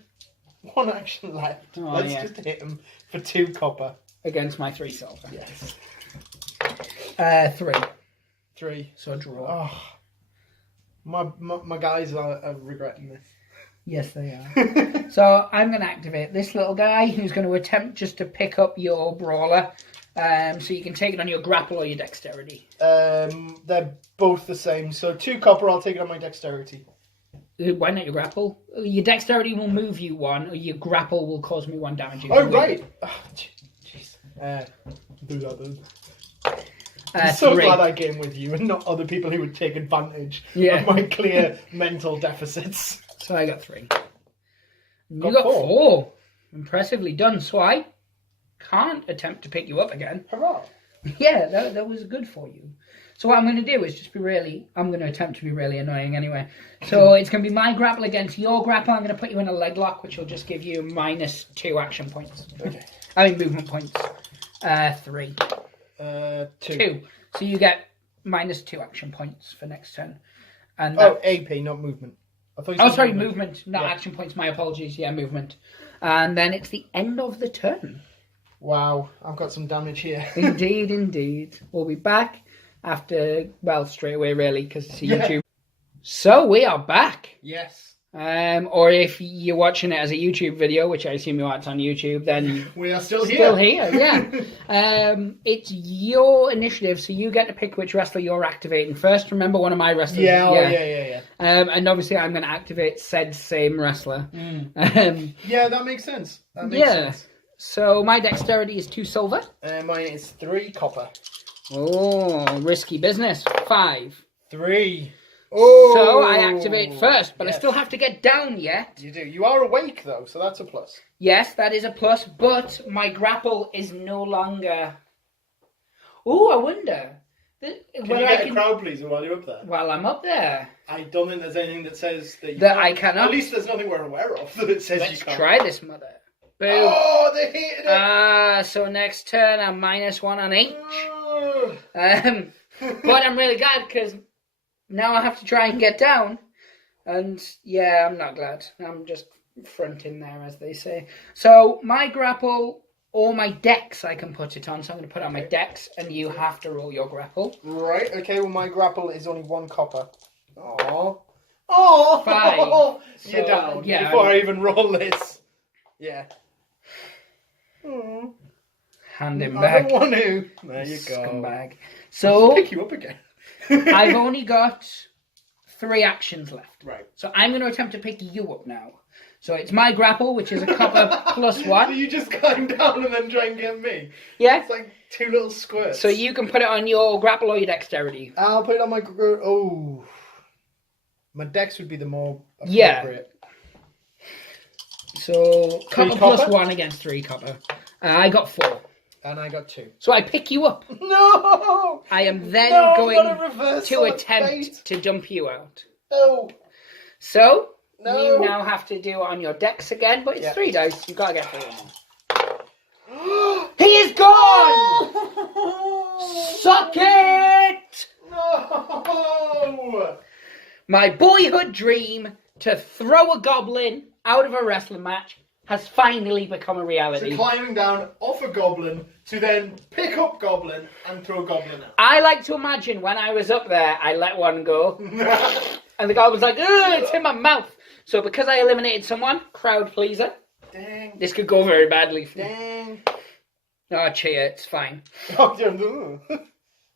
action left. Oh, Let's yeah. just hit him for 2 copper. Against my 3 silver. Yes. 3. 3. So draw. Oh, my guys are regretting this. Yes, they are. So I'm going to activate this little guy who's going to attempt just to pick up your brawler. So you can take it on your grapple or your dexterity. They're both the same. So 2 copper, I'll take it on my dexterity. Why not your grapple? Your dexterity will move you 1, or your grapple will cause me 1 damage. Oh, right. Oh, jeez. Do that then. I'm so 3. glad I game with you and not other people who would take advantage of my clear mental deficits. So I got 3. You Got got 4. 4. Impressively done. So I can't attempt to pick you up again. Hurrah. Yeah, that was good for you. So what I'm going to do is I'm going to attempt to be really annoying anyway. So it's going to be my grapple against your grapple. I'm going to put you in a leg lock, which will just give you -2 action points. Okay. I mean movement points. 3. 2. So you get -2 action points for next turn. And AP, not movement. I thought you said movement, not action points. My apologies. Yeah, movement. And then it's the end of the turn. Wow, I've got some damage here. Indeed, indeed. We'll be back after, well, straight away, really, because it's YouTube. So we are back. Yes. Or if you're watching it as a YouTube video, which I assume you are, it's on YouTube, then we are still here. Still here, yeah. It's your initiative, so you get to pick which wrestler you're activating first. Remember, one of my wrestlers. Yeah. And obviously, I'm going to activate said same wrestler. Yeah, that makes sense. That makes sense. So my dexterity is 2 silver. Mine is 3 copper. Oh, risky business. 5. 3. Oh, so I activate first, but I still have to get down yet. You do. You are awake though, so that's a plus. Yes, that is a plus, but my grapple is no longer... Oh, I wonder. Can you get a crowd pleaser while you're up there? While I'm up there. I don't think there's anything that says that you that I cannot. At least there's nothing we're aware of that it says Let's you can't. try this, mother. Boom. Oh, they hated it. So next turn I'm -1 on each. But I'm really glad because now I have to try and get down. And yeah, I'm not glad. I'm just fronting there, as they say. So my grapple or my dex, I can put it on. So I'm going to put it on my dex, and you have to roll your grapple. Right. Okay. Well, my grapple is only 1 copper. Oh. 5. You're down yeah, before I even roll this. Yeah. Hand him back. I don't want to. There you go. Scumbag. So I'll pick you up again. I've only got 3 actions left. Right. So I'm going to attempt to pick you up now. So it's my grapple, which is a copper +1. So you just climb down and then try and get me? Yeah. It's like 2 little squirts. So you can put it on your grapple or your dexterity. I'll put it on my... Oh. My dex would be the more appropriate. So copper copper? +1 against 3 copper. I got 4. And I got 2. So I pick you up. No! I am then going to attempt to dump you out. No. So No. you now have to do it on your dex again, but it's 3 dice. You've got to get 3 more. He is gone! Suck it! No! My boyhood dream to throw a goblin out of a wrestling match has finally become a reality. So climbing down off a goblin to then pick up goblin and throw goblin out. I like to imagine when I was up there, I let one go. And the goblin's like, ugh, it's in my mouth. So because I eliminated someone, crowd pleaser. Dang. This could go very badly for me. Dang. Oh, cheer, it's fine. Oh, no.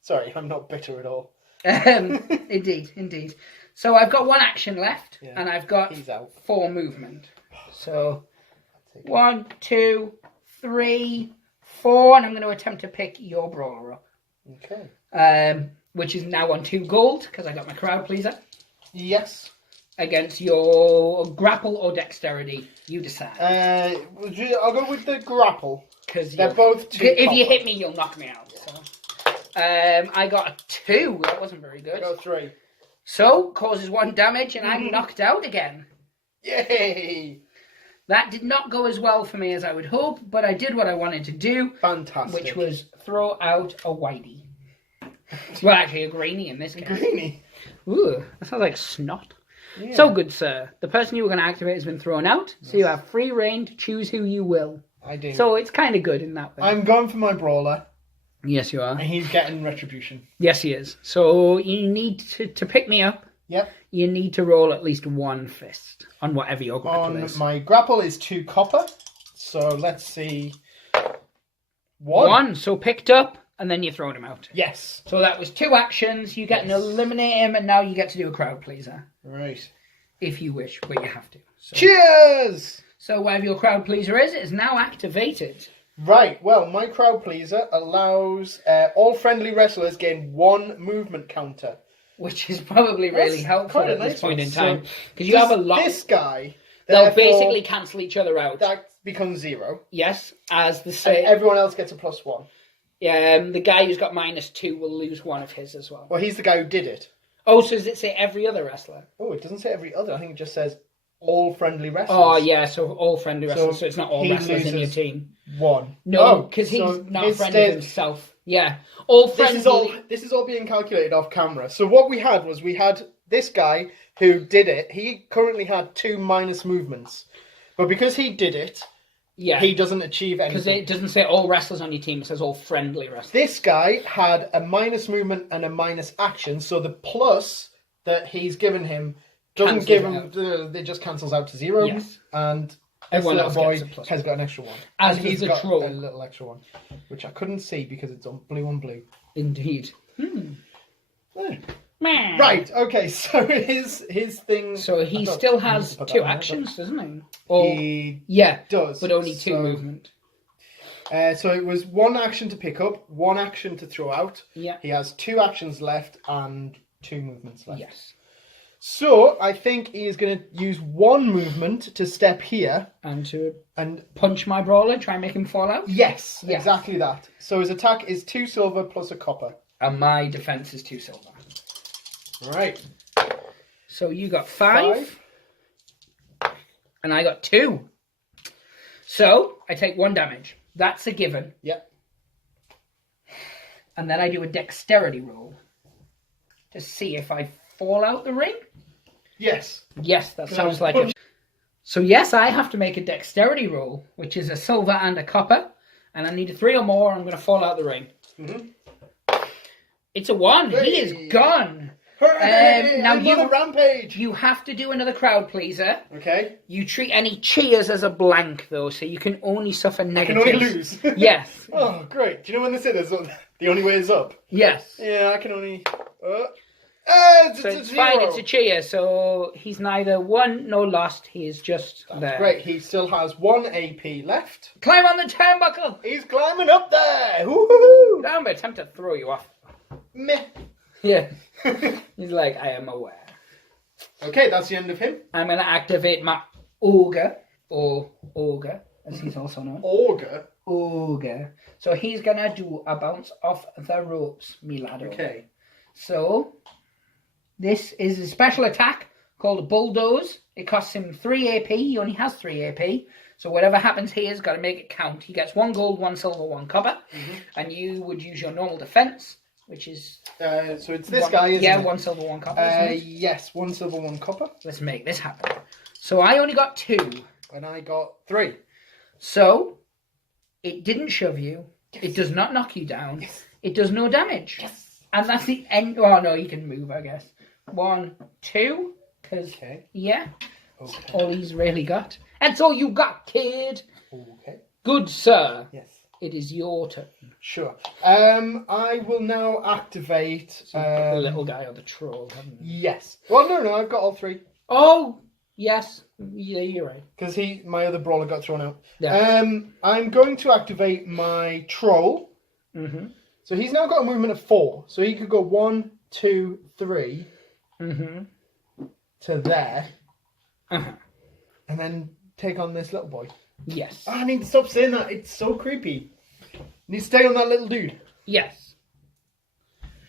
Sorry, I'm not bitter at all. Indeed. So I've got 1 action left, and I've got He's out. 4 movement. So 1, 2, 3, 4, and I'm going to attempt to pick your brawler up. Okay. Which is now on 2 gold because I got my crowd pleaser. Yes. Against your grapple or dexterity, you decide. I'll go with the grapple. Because they're both 2. If you hit me, you'll knock me out. So. I got a 2. That wasn't very good. I got 3. So causes 1 damage, and I'm knocked out again. Yay! That did not go as well for me as I would hope, but I did what I wanted to do. Fantastic. Which was throw out a whitey. Well, actually, a greenie in this case. Greenie. Ooh, that sounds like snot. Yeah. So good, sir. The person you were going to activate has been thrown out, so you have free reign to choose who you will. I do. So it's kind of good in that way. I'm going for my brawler. Yes, you are. And he's getting retribution. Yes, he is. So you need to pick me up. Yep. You need to roll at least 1 fist on whatever your grapple is. My grapple is 2 copper. So let's see. 1. So picked up, and then you throw him out. Yes. So that was 2 actions. You get an eliminate him, and now you get to do a crowd pleaser. Right. If you wish, but you have to. So. Cheers! So whatever your crowd pleaser is, it is now activated. Right, well, my crowd pleaser allows all friendly wrestlers gain 1 movement counter. Which is probably really helpful at this point in time. Because you have a lot. This guy, they'll basically cancel each other out. That becomes 0. Yes, as the same. And everyone else gets a +1. The guy who's got -2 will lose 1 of his as well. Well, he's the guy who did it. Oh, so does it say every other wrestler? Oh, it doesn't say every other. I think it just says all friendly wrestlers. Oh, yeah, so all friendly wrestlers. So it's not all wrestlers in your team. 1. No, because he's not a friend of himself. Yeah. All friendly. This is all being calculated off camera. So what we had was this guy who did it. He currently had 2 minus movements. But because he did it, he doesn't achieve anything. Because it doesn't say all wrestlers on your team, it says all friendly wrestlers. This guy had a minus movement and a minus action, so the plus that he's given him doesn't give him, it just cancels out to 0. Yes. And everyone else gets a plus has got an extra 1. As and he's a got troll. a little extra 1, which I couldn't see because it's on blue. Indeed. Right, okay, so his thing... So he still has 2 actions, doesn't he? Or, he does. But only 2 movement. So it was 1 action to pick up, 1 action to throw out. Yeah. He has 2 actions left and 2 movements left. Yes. So I think he is going to use 1 movement to step here. And punch my brawler, try and make him fall out? Yes, exactly that. So his attack is 2 silver plus a copper. And my defense is 2 silver. Right. So you got 5. And I got 2. So I take 1 damage. That's a given. Yep. And then I do a dexterity roll to see if I fall out the ring. Yes. Yes, that sounds like it. So yes, I have to make a dexterity roll, which is a silver and a copper. And I need a 3 or more, I'm going to fall out the ring. Mm-hmm. It's a 1. Hey. He is gone. Now rampage. You have to do another crowd pleaser. Okay. You treat any cheers as a blank though, so you can only suffer negatives. I can only lose. Yes. Oh, great. Do you know when this is? The only way is up. Yes. Yeah, I can only. It's fine. It's a cheer. So he's neither won nor lost. He is just there. Great. He still has 1 AP left. Climb on the turnbuckle. He's climbing up there. Woohoo! I'm gonna attempt to throw you off. Meh. Yeah. He's like, I am aware. Okay, that's the end of him. I'm going to activate my Ogre, or Ogre, as he's also known. Ogre. So he's going to do a bounce off the ropes, me lad. Okay. So, this is a special attack called Bulldoze. It costs him 3 AP. He only has 3 AP. So whatever happens here has got to make it count. He gets 1 gold, 1 silver, 1 copper. Mm-hmm. And you would use your normal defense, which is... so it's this guy, isn't it? Yeah, 1 silver, 1 copper. Yes, 1 silver, 1 copper. Let's make this happen. So I only got 2. And I got 3. So, it didn't shove you. Yes. It does not knock you down. Yes. It does no damage. Yes. And that's the end. Oh, no, you can move, I guess. 1, 2. Because, yeah. Okay. That's all he's really got. That's all you got, kid. Okay. Good, sir. Yes. It is your turn. Sure. I will now activate... So the little guy or the troll, haven't you? Yes. Well, no, I've got all 3. Oh, Yes. Yeah, you're right. Because my other brawler got thrown out. Yeah. I'm going to activate my troll. Mm-hmm. So he's now got a movement of 4. So he could go 1, 2, 3 to there. Uh-huh. And then take on this little boy. Yes. Oh, I need to stop saying that. It's so creepy. Need to stay on that little dude. Yes.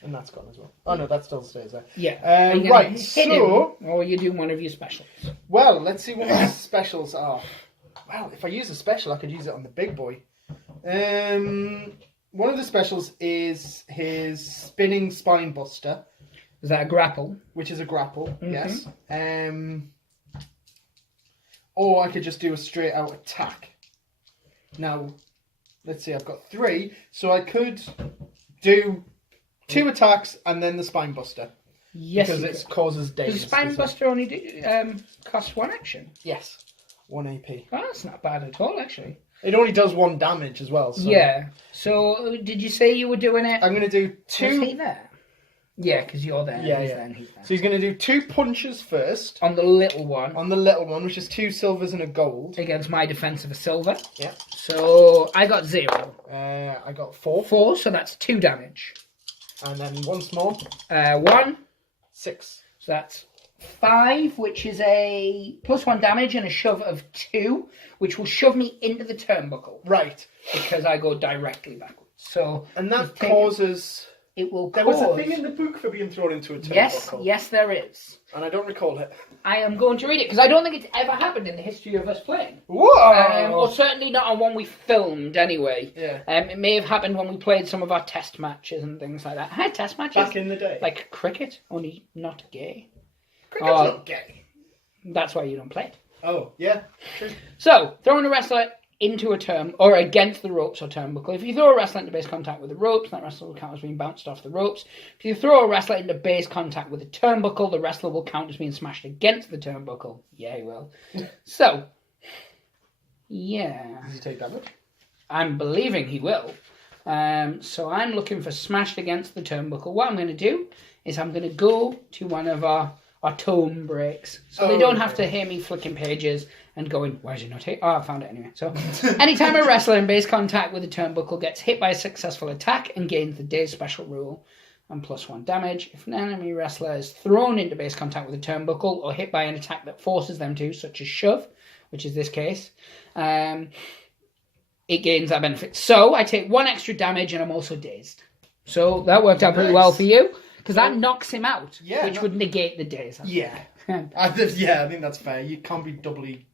And that's gone as well. Oh no, that still stays there. Yeah. Right, so... Or you do one of your specials. Well, let's see what my specials are. Well, if I use a special, I could use it on the big boy. One of the specials is his spinning spine buster. Is that a grapple? Which is a grapple, yes. Or I could just do a straight out attack. Now, let's see, I've got 3. So I could do 2 attacks and then the spine buster. Yes, because it causes damage. Does the spine buster only cost 1 action? Yes, 1 AP. Oh, that's not bad at all, actually. It only does 1 damage as well. So yeah. So did you say you were doing it? I'm going to do 2. Was he there? Yeah, because you're there. Yeah, he's yeah. there and he's there. So he's going to do 2 punches first. On the little one. On the little one, which is 2 silvers and a gold. Against my defense of a silver. Yeah. So I got 0. I got 4. 4, so that's 2 damage. And then once more. 1. 6. So that's 5, which is a +1 damage and a shove of 2, which will shove me into the turnbuckle. Right. Because I go directly backwards. So and that causes... It will There was a thing in the book for being thrown into a turnbuckle. Yes, there is. And I don't recall it. I am going to read it, because I don't think it's ever happened in the history of us playing. Whoa! Or certainly not on one we filmed, anyway. Yeah. It may have happened when we played some of our test matches and things like that. I had test matches. Back in the day. Like cricket, only not gay. Cricket's not gay. That's why you don't play it. Oh, yeah. True. So, throwing a wrestler into a turn, or against the ropes or turnbuckle. If you throw a wrestler into base contact with the ropes, that wrestler will count as being bounced off the ropes. If you throw a wrestler into base contact with a turnbuckle, the wrestler will count as being smashed against the turnbuckle. Yeah, he will. So, yeah. Does he take damage? I'm believing he will. So I'm looking for smashed against the turnbuckle. What I'm going to do is I'm going to go to one of our tome breaks. So they don't have to hear me flicking pages and going, why is it not hit? Oh, I found it anyway. So anytime a wrestler in base contact with a turnbuckle gets hit by a successful attack and gains the day's special rule and +1 damage, if an enemy wrestler is thrown into base contact with a turnbuckle or hit by an attack that forces them to, such as shove, which is this case, it gains that benefit. So I take 1 extra damage and I'm also dazed. So that worked out pretty well for you. Because that knocks him out, which would negate the daze. Yeah. I think that's fair. You can't be doubly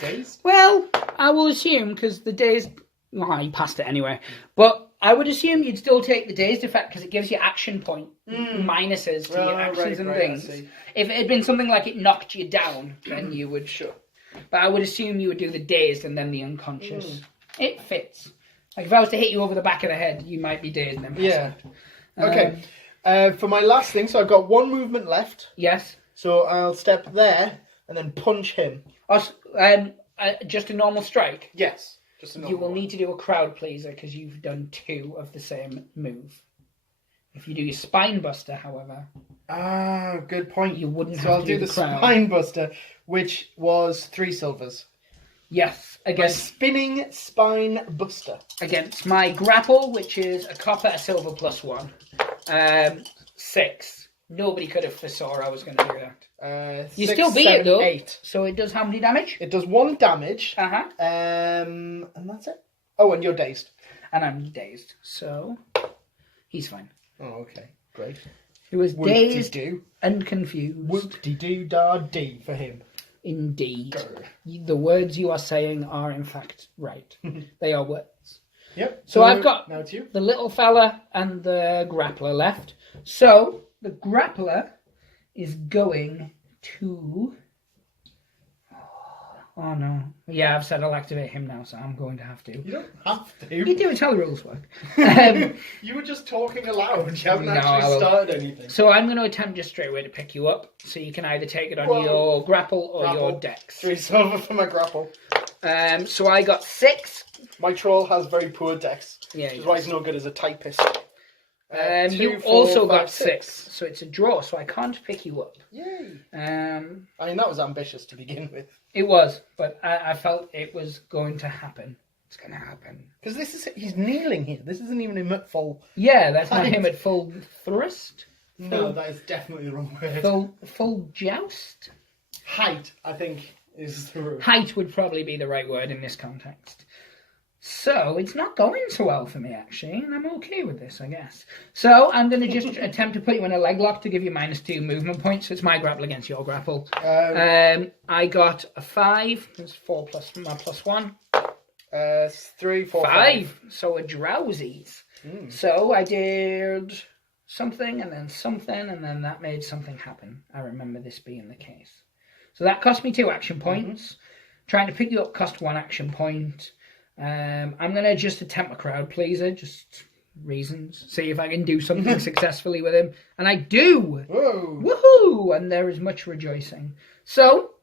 dazed. Well, I will assume, because the daze... Well, you passed it anyway. But I would assume you'd still take the dazed effect, because it gives you action point minuses to your actions and things. If it had been something like it knocked you down, then you would... Sure. But I would assume you would do the dazed and then the unconscious. It fits. Like, if I was to hit you over the back of the head, you might be dazed and then pass out. Okay. For my last thing, so I've got 1 movement left. Yes. So I'll step there and then punch him. Just a normal strike? Yes. Just a normal You will need to do a crowd pleaser because you've done 2 of the same move. If you do your spine buster, however... Ah, good point. You wouldn't so have I'll to do the crowd. spine buster, which was 3 silvers. Yes, against spinning spine buster. Against my grapple, which is a copper, a silver +1. 6. Nobody could have foresaw I was going to do that. You 6, still beat 7, it though. 8. So it does how many damage? It does 1 damage. And that's it. Oh, and you're dazed. And I'm dazed, so he's fine. Oh, okay, great. He was dazed and confused. Whoop-de-doo-da-dee for him. Indeed. The words you are saying are in fact right. They are words. Yep. So I've got now it's you. The little fella and the grappler left. So the grappler is going to... Oh no. Yeah, I've said I'll activate him now, so I'm going to have to. You don't have to. You do, it's how the rules work. You were just talking aloud. You haven't No, actually started anything. So I'm going to attempt just straight away to pick you up, so you can either take it on your grapple or your dex. 3 silver for my grapple. So I got 6. My troll has very poor dex, Yeah, which is why he's no good as a typist. You 4, also 5, got 6, so it's a draw, so I can't pick you up. Yay. I mean, that was ambitious to begin with. It was, but I felt it was going to happen. It's going to happen. Because he's kneeling here. This isn't even him at full. Yeah, that's not him at full thrust. No, that is definitely the wrong word. Full joust? Height, I think, is the word. Height would probably be the right word in this context. So, it's not going so well for me, actually, and I'm okay with this, I guess. So, I'm going to just attempt to put you in a leg lock to give you -2 movement points. So it's my grapple against your grapple. I got a 5. That's 4 plus my +1. 3, 4, 5. So a drowsies. So I did something, and then that made something happen. I remember this being the case. So that cost me 2 action points. Trying to pick you up cost 1 action point. I'm going to just attempt a crowd pleaser, just reasons. See if I can do something successfully with him. And I do! Whoa! Woohoo! And there is much rejoicing. So,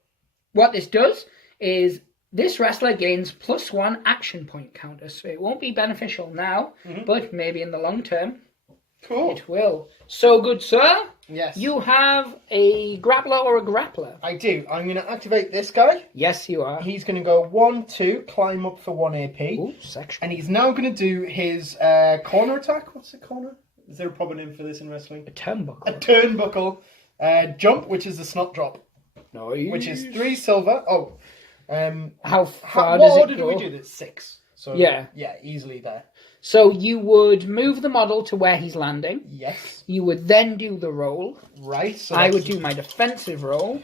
what this does is this wrestler gains +1 action point counter. So it won't be beneficial now, but maybe in the long term, it will. So, good sir, yes. You have a grappler or a grappler? I do. I'm going to activate this guy. Yes, you are. He's going to go 1, 2, climb up for 1 AP. Ooh, sexual. And he's now going to do his corner attack. What's the corner? Is there a proper name for this in wrestling? A turnbuckle. A turnbuckle. Jump, which is the snot drop. Nice. Which is 3 silver. Oh. How far what does it order go? do we do this? 6. So yeah, easily there. So you would move the model to where he's landing. Yes. You would then do the roll. Right. So I would do my defensive roll.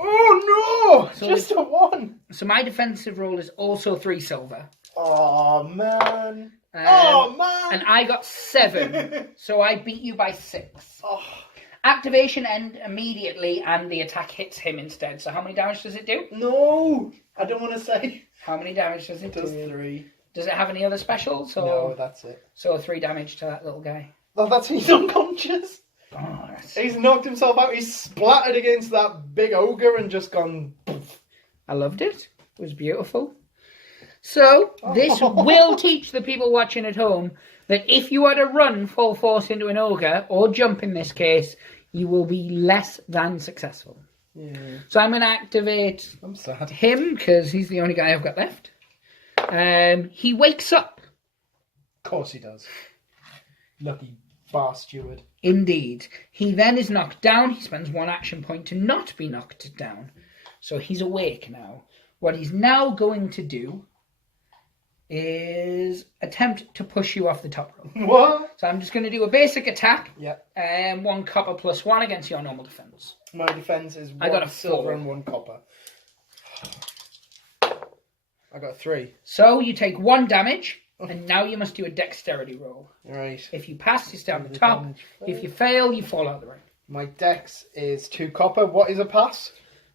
Oh no! So just a 1. So my defensive roll is also 3 silver. Oh man. Oh man. And I got 7. So I beat you by 6. Oh. Activation end immediately, and the attack hits him instead. So how many damage does it do? No, I don't want to say. How many damage does it do? Does 3. Does it have any other specials? Or... No, that's it. So 3 damage to that little guy. Oh, that's he's unconscious. Oh, he's knocked himself out. He's splattered against that big ogre and just gone. Poof. I loved it. It was beautiful. So this will teach the people watching at home that if you are to run full force into an ogre, or jump in this case, you will be less than successful. Yeah. So I'm going to activate I'm sad. him, because he's the only guy I've got left. He wakes up. Of course he does. Lucky bar steward. Indeed. He then is knocked down. He spends 1 action point to not be knocked down. So he's awake now. What he's now going to do is attempt to push you off the top rope. What? So I'm just going to do a basic attack. Yep. 1 copper plus 1 against your normal defense. My defense is 1 I got a silver 4. and 1 copper. I got 3. So you take 1 damage, and now you must do a dexterity roll. Right. If you pass, you stay on the top. If you fail, you fall out of the ring. My dex is 2 copper. What is a pass?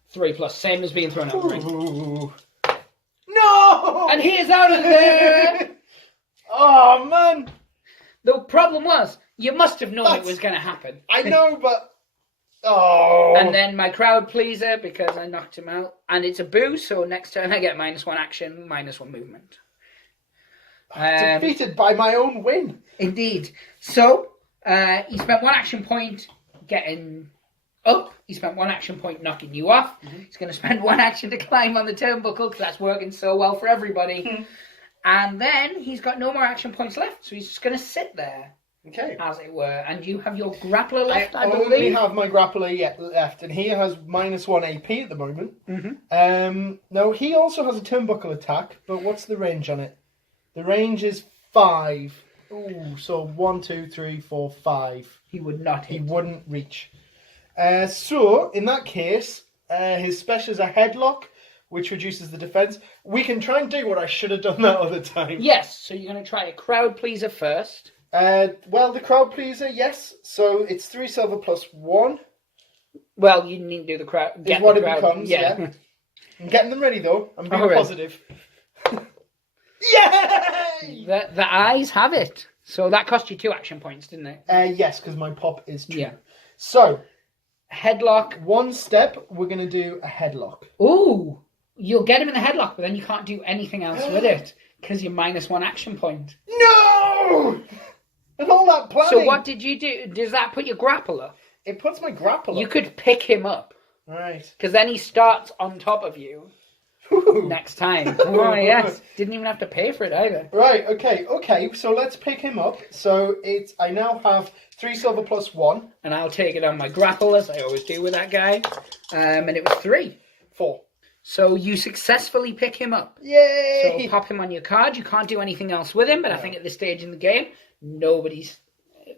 3 plus, same as being thrown out the ring. Ooh. No! And he's out of there! Oh, man! The problem was, you must have known it was going to happen. I know, but... Oh! And then my crowd pleaser, because I knocked him out. And it's a boost, so next turn I get -1 action, -1 movement. Defeated by my own win. Indeed. So, he spent 1 action point getting up. He spent 1 action point knocking you off. He's going to spend 1 action to climb on the turnbuckle, because that's working so well for everybody. And then he's got no more action points left, so he's just going to sit there. Okay. As it were. And you have your grappler left, I only believe. have my grappler left, and he has -1 AP at the moment. No, he also has a turnbuckle attack, but what's the range on it? The range is 5. Ooh, so 1, 2, 3, 4, 5. He would not hit. He wouldn't reach. So, in that case, his special is a headlock, which reduces the defense. We can try and do what I should have done that other time. Yes, so you're going to try a crowd pleaser first. Well, the crowd pleaser, yes. So it's 3 silver plus 1. Well, you need to do the crowd. Is what it becomes, yeah. I'm getting them ready, though. I'm being positive. Yay! The eyes have it. So that cost you 2 action points, didn't it? Yes, because my pop is 2. Yeah. So, headlock. 1 step, we're going to do a headlock. Ooh! You'll get him in the headlock, but then you can't do anything else with it, because you're -1 action point. No! And all that planning. So what did you do? Does that put your grappler? It puts my grapple You up. could pick him up. Right. Because then he starts on top of you Ooh. next time. Oh, yes. Didn't even have to pay for it either. Right, okay, so let's pick him up. So I now have 3 silver plus 1. And I'll take it on my grapple, as I always do with that guy. And it was 3. 4. So you successfully pick him up. Yay! So pop him on your card. You can't do anything else with him, but I think at this stage in the game, nobody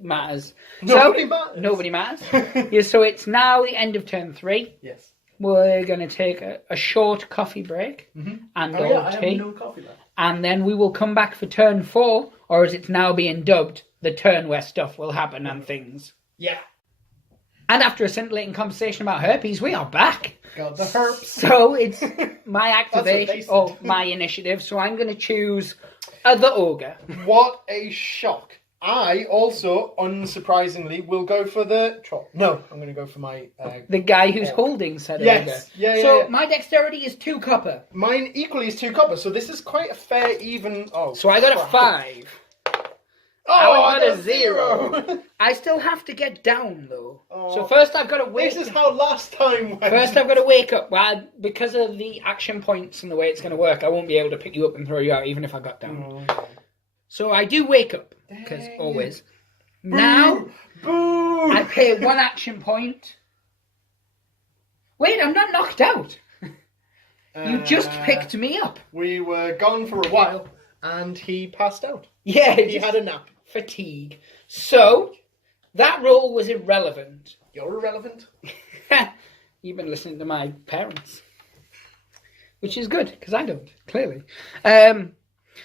matters. Nobody matters. Yeah, so it's now the end of turn 3. Yes. We're going to take a short coffee break and I have tea. no coffee left. And then we will come back for turn 4, or as it's now being dubbed, the turn where stuff will happen and things. Yeah. And after a scintillating conversation about herpes, we are back. Got the herps. So it's my activation, they said. or my initiative. So I'm going to choose the ogre. What a shock. I also, unsurprisingly, will go for the troll. No, I'm going to go for my... The guy who's holding said Yes. ogre. Yeah, So yeah. my dexterity is 2 copper. Mine equally is 2 copper, so this is quite a fair, even... Oh, So I got a crap. 5. Oh, I got a got 0. I still have to get down, though. Oh. So first I've got to wake This is how last time went. First, I've got to wake up. Well, because of the action points and the way it's going to work, I won't be able to pick you up and throw you out, even if I got down. Oh, okay. So I do wake up, because Dang always. it. Now, Boo! I pay 1 action point. Wait, I'm not knocked out. You just picked me up. We were gone for a while, and he passed out. Yeah, He had a nap. fatigue. So, that roll was irrelevant. You're irrelevant. You've been listening to my parents. Which is good, because I don't, clearly.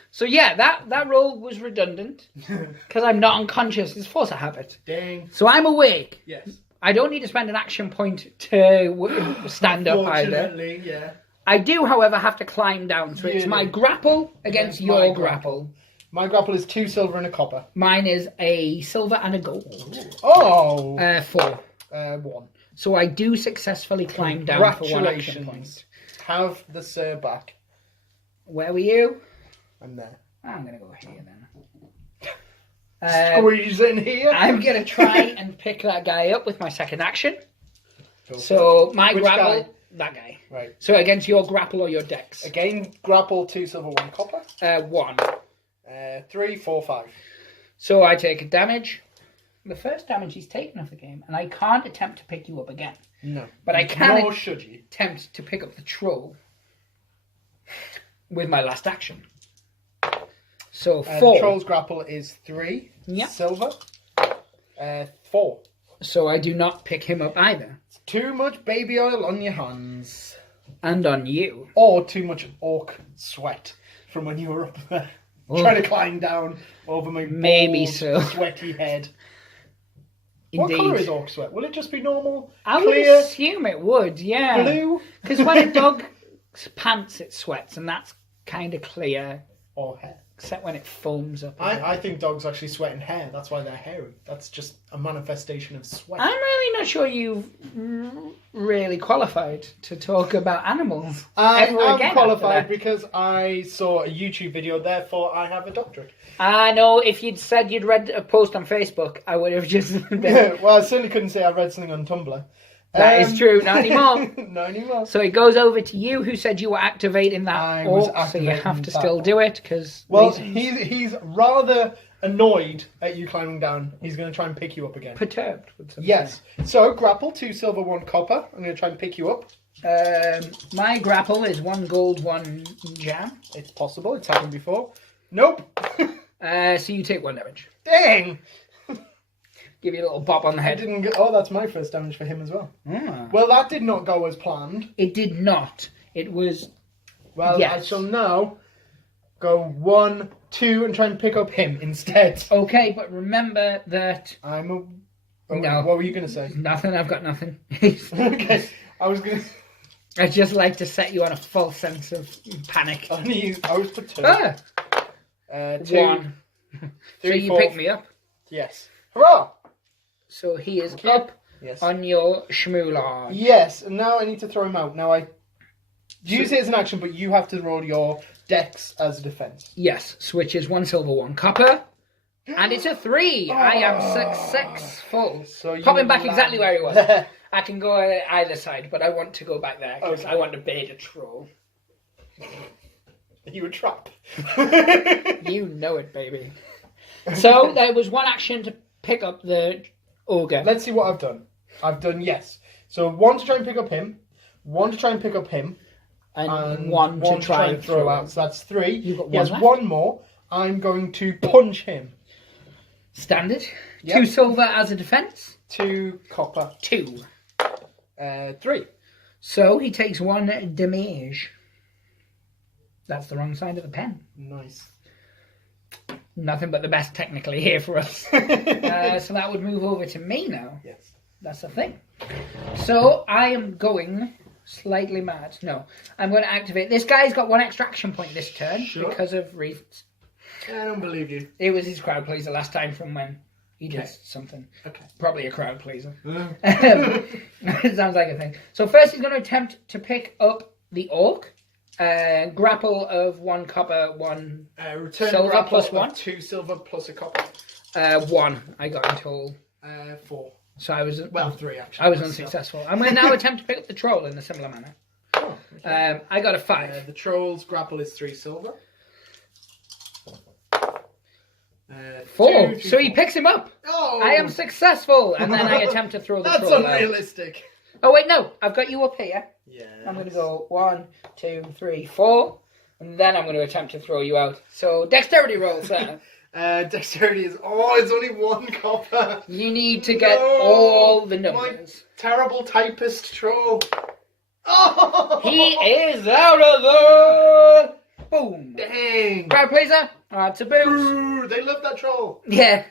So yeah, that roll was redundant. Because I'm not unconscious. It's force of habit. Dang. So I'm awake. Yes. I don't need to spend an action point to stand up either. Fortunately, yeah. I do, however, have to climb down. So it's You my do. grapple against Against my your grapple. My grapple is 2 silver and a copper. Mine is a silver and a gold. Oh! 4. 1. So I do successfly climb down for 1 action point. Have the sir back. Where were you? I'm there. I'm going to go here then. Squeeze in here. I'm going to try and pick that guy up with my second action. Go for So it. my Which grapple, guy? that guy. Right. So against your grapple or your dex. Again, grapple, 2 silver, 1 copper. 1. 3, 4, 5. So I take a damage. The first damage he's taken of the game. And I can't attempt to pick you up again. No. But I can Nor should you. attempt to pick up the troll with my last action. So 4. The troll's grapple is 3 Yeah. silver. 4. So I do not pick him up either. Too much baby oil on your hands. And on you. Or too much orc sweat from when you were up there. Oh. Trying to climb down over my Maybe bald, so. sweaty head. Indeed. What colour is orc sweat? Will it just be normal, I would clear, assume it would, yeah. blue? Because when a dog pants, it sweats, and that's kind of clear, Or hair? except when it foams up. I think dogs actually sweat in hair. That's why they're hairy. That's just a manifestation of sweat. I'm really not sure you've really qualified to talk about animals I ever am again after qualified that. because I saw a YouTube video, therefore I have a doctorate. I know if you'd said you'd read a post on Facebook, I would have just... Well, I certainly couldn't say I read something on Tumblr. That is true, not anymore. Not anymore. So it goes over to you, who said you were activating that I was orc, so you activating have to that still orc. do it, because... Well, he's rather annoyed at you climbing down. He's going to try and pick you up again. Perturbed. Would some Yes. So, grapple, 2 silver, 1 copper. I'm going to try and pick you up. say. My grapple is 1 gold, 1 jam. It's possible. It's happened before. Nope. So you take 1 damage. Dang. Give you a little bop on the I head. didn't get... Oh, that's my first damage for him as well. Ah. Well, that did not go as planned. It did not. It was... Well, Yes. I shall now go 1, 2 and try and pick up him instead. Okay, but remember that... I'm a... Oh, No. What were you going to say? Nothing, I've got nothing. Okay. I was going to... I just like to set you on a false sense of panic. I was perturbed. Ah, 2, 1. So 3, you 4. pick me up. Yes. Hurrah! So he is you. up Yes. on your schmoolar. Yes, and now I need to throw him out. Now I use it as an action, but you have to roll your dex as a defense. Yes, which is 1 silver, 1 copper. And it's a 3. I am successful. So you Pop him back land. exactly where he was. I can go either side, but I want to go back there because I want to bait a troll. You a trap. You know it, baby. So there was one action to pick up the ogre. Let's see what I've done. I've done, yes. So 1 to try and pick up him, 1 to try and pick up him, and one to try and throw out. So that's 3. You've got he has left. 1 more. I'm going to punch him. Standard. Yep. 2 silver as a defense. 2 copper. 2. 3. So he takes 1 damage. That's the wrong side of the pen. Nice. Nothing but the best technically here for us. So that would move over to me now. Yes. That's the thing. So I am going slightly mad. No, I'm going to activate. This guy's got 1 extra action point this turn because of reasons. I don't believe you. It was his crowd pleaser last time from when he did something. Okay. Probably a crowd pleaser. It sounds like a thing. So first he's going to attempt to pick up the orc. Grapple of 1 copper, 1 return silver plus 1. 2 silver plus a copper. 1 I got in total. 4. So I was 3 actually. I was unsuccessful. I'm going to now attempt to pick up the troll in a similar manner. Oh, okay. I got a 5. The troll's grapple is 3 silver. 4. 2, 3, so he 4. picks him up. Oh! I am successful, and then I attempt to throw the That's troll out. unrealistic. Oh wait, no, I've got you up here. Yeah. I'm going to go 1, 2, 3, 4, and then I'm going to attempt to throw you out. So dexterity rolls there. Dexterity is it's only 1 copper. You need to get all the numbers. My terrible typist troll. Oh! He is out of the... Boom. Dang. Crowd pleaser. That's a boot. Ooh, they love that troll. Yeah.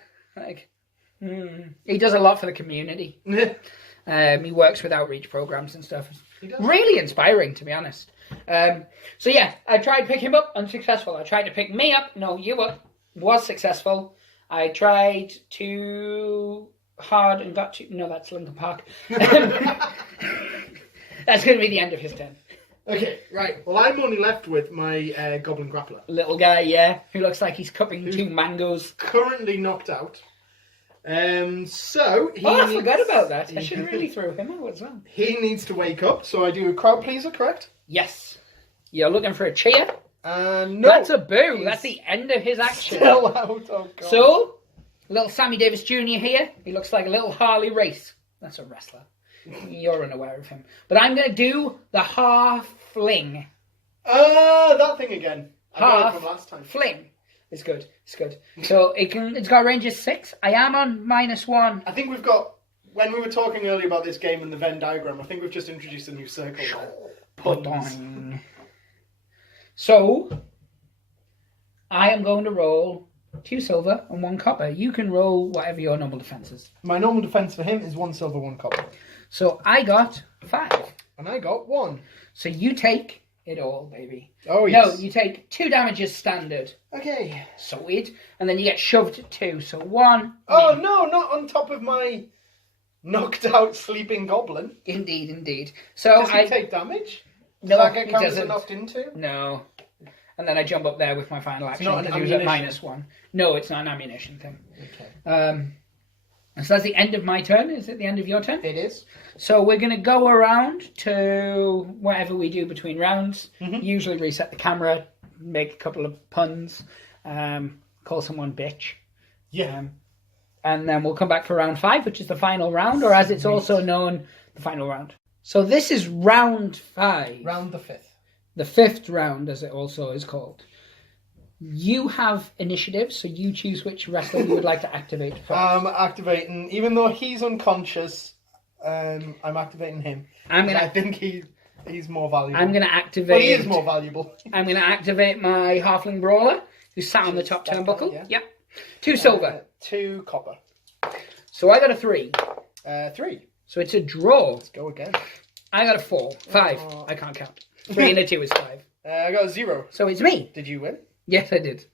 He does a lot for the community. He works with outreach programs and stuff. Really inspiring, to be honest. So yeah, I tried to pick him up, unsuccessful. I tried to pick me up, no, you up, was successful. I tried too hard and got to... No, that's Lincoln Park. That's going to be the end of his turn. Okay, right. Well, I'm only left with my goblin grappler. Little guy, yeah, who looks like he's cupping 2 mangoes. Currently knocked out. So he I forgot about that. I should really throw him out as well. He needs to wake up, so I do a crowd pleaser, correct? Yes. You're looking for a cheer? No. That's a boo. That's the end of his action. Still out. Oh, God. So, little Sammy Davis Jr. here. He looks like a little Harley Race. That's a wrestler. You're unaware of him. But I'm going to do the half fling. That thing again. I got it Half from last time. fling. It's good. It's good. So it's got a range of 6. I am on -1. I think we've got, when we were talking earlier about this game and the Venn diagram, I think we've just introduced a new circle there. Puns. So, I am going to roll 2 silver and 1 copper. You can roll whatever your normal defense is. My normal defense for him is 1 silver, 1 copper. So I got 5. And I got 1. So you take it all, baby. Oh, yes. No, you take 2 damages standard. Okay. Sweet. And then you get shoved 2. So 1. Oh, no, not on top of my knocked out sleeping goblin. Indeed, indeed. So Does he take damage? No, Does that get he counted doesn't. knocked into? No. And then I jump up there with my final action not an because he was at ammunition. -1. No, it's not an ammunition thing. Okay. So that's the end of my turn. Is it the end of your turn? It is. So we're going to go around to whatever we do between rounds. Usually reset the camera, make a couple of puns, call someone bitch. Yeah. And then we'll come back for round 5, which is the final round, or as it's also known, the final round. So this is round 5. Round the 5th. The 5th round, as it also is called. You have initiative, so you choose which wrestler you would like to activate first. I'm activating, even though he's unconscious, I'm activating him. I think he's more valuable. I'm going to activate... Well, he is more valuable. I'm going to activate my Halfling Brawler, who sat on the top turnbuckle. Yeah. Yep. 2 silver. 2 copper. So I got a 3. 3. So it's a draw. Let's go again. I got a 4. 5. Oh. I can't count. 3 and a 2 is 5. I got a 0. So it's me. Did you win? Yes, I did.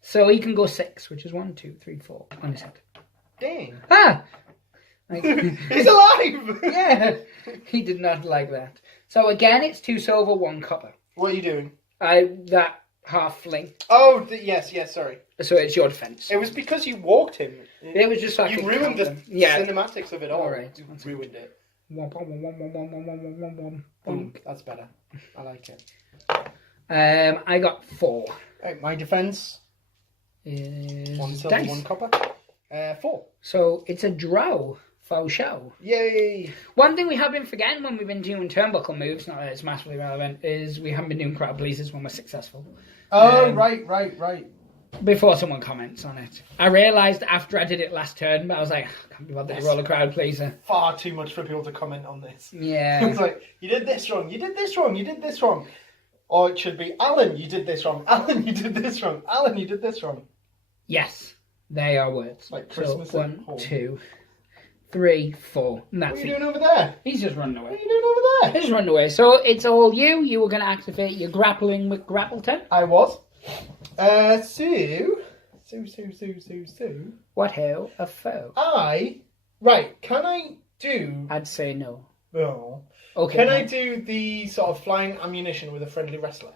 So he can go 6, which is 1, 2, 3, 4 on his head. Dang. Ah! He's alive! Yeah. He did not like that. So again, it's 2 silver, 1 copper. What are you doing? That halfling. Oh, yes, sorry. So it's your defense. It was because you walked him. It was just like you ruined the cinematics of it all. Right. You ruined it. That's better. I like it. I got 4. Right, my defense is 1 silver, dice. 1 copper. 4. So it's a drow. Faux show. Yay! One thing we have been forgetting when we've been doing turnbuckle moves, not that it's massively relevant, is we haven't been doing crowd pleasers when we're successful. Oh, right. Before someone comments on it. I realised after I did it last turn, but I was like, I can't be bothered to roll a crowd pleaser. Far too much for people to comment on this. Yeah. It's like, you did this wrong, you did this wrong, you did this wrong. Or it should be, Alan, you did this wrong. Alan, you did this wrong. Alan, you did this wrong. Yes, they are words. Like Christmas. So 1, 2, 3, 4. And that's what are you doing over there? He's just running away. What are you doing over there? He's just running away. So it's all you. You were going to activate your grappling with Grappleton. I was. So. What hell a foe? Right, can I do... I'd say no. No. Okay. Can I do the sort of flying ammunition with a friendly wrestler?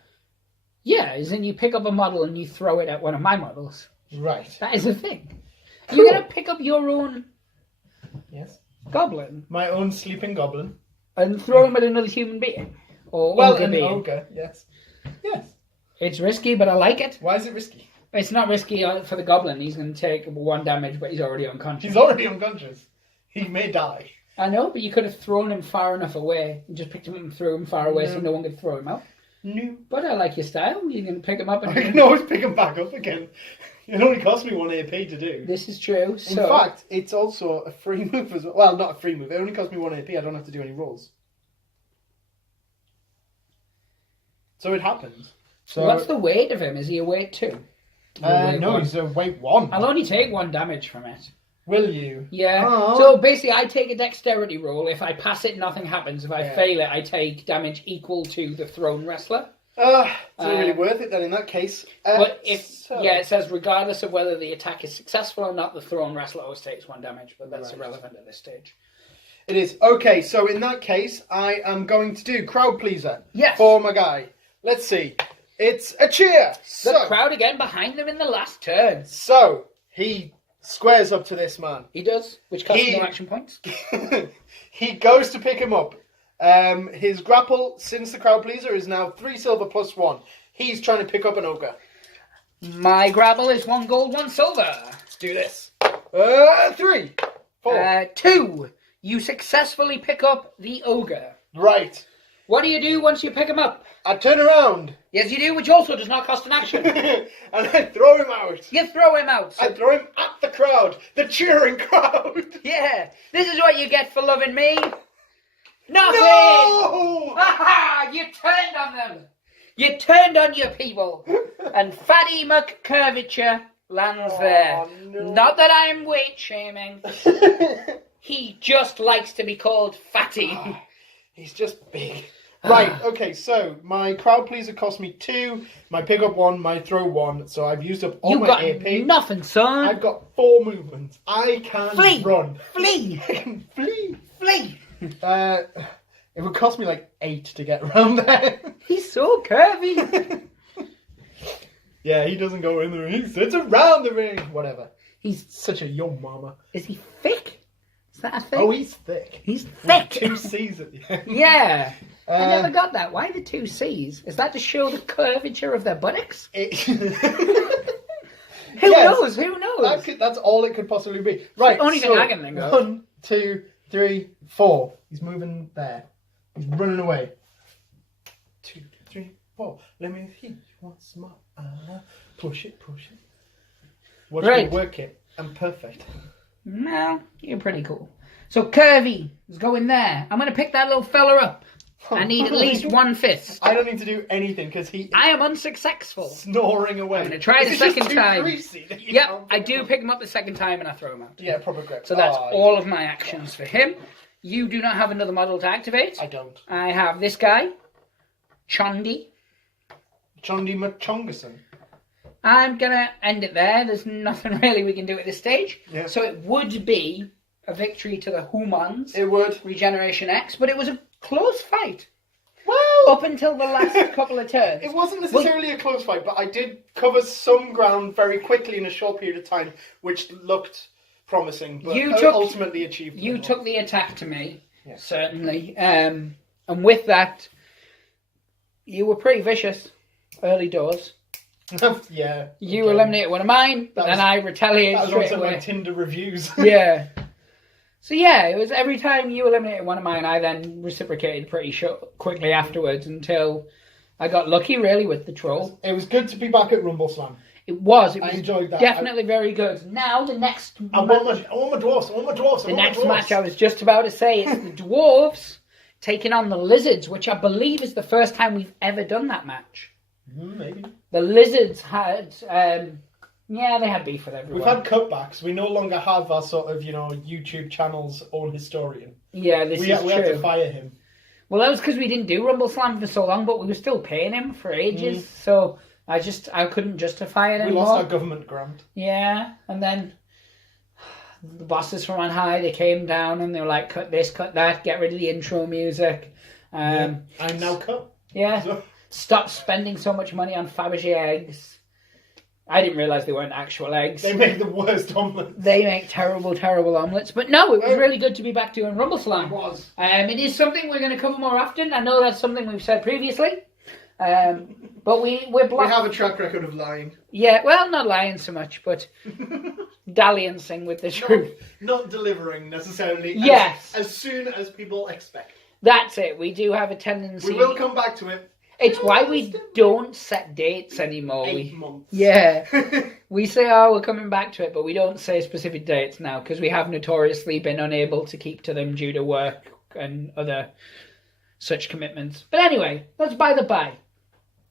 Yeah, as in you pick up a model and you throw it at one of my models. Right. That is a thing. Cool. You're going to pick up your own... Yes. Goblin. My own sleeping goblin. And throw him at another human being. Or ogre being. Ogre, yes. Yes. It's risky, but I like it. Why is it risky? It's not risky for the goblin. He's going to take 1 damage, but he's already unconscious. He's already unconscious. He may die. I know, but you could have thrown him far enough away and just picked him up and threw him far away so no one could throw him out. No. But I like your style. You can pick him up and... I can always pick him back up again. It only cost me 1 AP to do. This is true. In fact, it's also a free move as well. Well, not a free move. It only cost me 1 AP. I don't have to do any rolls. So it happens. So what's the weight of him? Is he a weight 2? No, he's a weight 1. I'll only take 1 damage from it. Will you? Yeah. Oh. So basically, I take a dexterity roll. If I pass it, nothing happens. If I fail it, I take damage equal to the thrown wrestler. It's not really worth it then in that case. But if it says regardless of whether the attack is successful or not, the thrown wrestler always takes 1 damage. But that's irrelevant at this stage. It is. Okay, so in that case, I am going to do crowd pleaser. Yes. For my guy. Let's see. It's a cheer. The crowd again behind them in the last turn. So he squares up to this man. He does, which costs no action points. He goes to pick him up. His grapple, since the crowd pleaser, is now 3 silver plus 1. He's trying to pick up an ogre. My grapple is 1 gold, 1 silver. Let's do this. 3, 4. 2. You successfully pick up the ogre. Right. What do you do once you pick him up? I turn around. Yes, you do, which also does not cost an action. And I throw him out. You throw him out. I throw him at the crowd. The cheering crowd. Yeah. This is what you get for loving me. Nothing! No! Ha! You turned on them. You turned on your people. And Fatty McCurvature lands there. No. Not that I'm weight shaming. He just likes to be called Fatty. He's just big. Right, okay, so my crowd pleaser cost me 2, my pick up 1, my throw 1, so I've used up all my AP. You got nothing, son. I've got 4 movements. I can run. Flee! I can flee! Flee! It would cost me like 8 to get around there. He's so curvy. Yeah, he doesn't go in the ring, he sits around the ring. Whatever. He's such a young mama. Is he thick? Is that a thing? Oh, he's thick. He's thick. 2 C's at the end. Yeah. I never got that. Why the 2 C's? Is that to show the curvature of their buttocks? Who knows? Who knows? That's all it could possibly be. Right. Only thing I can think of. 1, 2, 3, 4. He's moving there. He's running away. 2, 3, 4. Let me hear you once more. Push it. Watch me work it. I'm perfect. No, you're pretty cool. So Curvy is going there. I'm going to pick that little fella up. I need at least 1 fist. I don't need to do anything because I am unsuccessful. Snoring away. I'm going to try the second time. Yep, I do pick him up the second time and I throw him out. Yeah, proper grip. So that's all of my actions for him. You do not have another model to activate. I don't. I have this guy, Chondi Machongason. I'm going to end it there. There's nothing really we can do at this stage. Yeah. So it would be a victory to the humans. It would. Regeneration X, but it was a close fight. Well, up until the last couple of turns. It wasn't necessarily a close fight, but I did cover some ground very quickly in a short period of time, which looked promising, but ultimately achieved. You took the attack to me, certainly. And with that, you were pretty vicious early doors. Yeah. You eliminated one of mine, but then I retaliated straight away. My Tinder reviews. Yeah. So yeah, it was every time you eliminated one of mine, I then reciprocated pretty quickly afterwards until I got lucky, really, with the troll. It was good to be back at RUMBLESLAM. It was. I enjoyed that. Definitely very good. Now the next. I want my dwarves. The next match I was just about to say is the dwarves taking on the lizards, which I believe is the first time we've ever done that match. Maybe. The lizards had, they had beef with everyone. We've had cutbacks. We no longer have our sort of, YouTube channel's own historian. Yeah, we had to fire him. Well, that was because we didn't do RUMBLESLAM for so long, but we were still paying him for ages. So I couldn't justify it anymore. We lost our government grant. Yeah, and then the bosses from on high, they came down and they were like, cut this, cut that, get rid of the intro music. I'm now cut. Yeah. So. Stop spending so much money on Fabergé eggs. I didn't realise they weren't actual eggs. They make the worst omelettes. They make terrible, terrible omelettes. But no, it was really good to be back doing RUMBLESLAM. It was. It is something we're going to cover more often. I know that's something we've said previously. But we're blocked. We have a track record of lying. Yeah, well, not lying so much, but dalliancing with the truth. Not delivering necessarily. Yes. As soon as people expect. That's it. We do have a tendency. We will come back to it. It's why we don't set dates anymore. 8 months. Yeah. We say, we're coming back to it, but we don't say specific dates now because we have notoriously been unable to keep to them due to work and other such commitments. But anyway, that's by the by.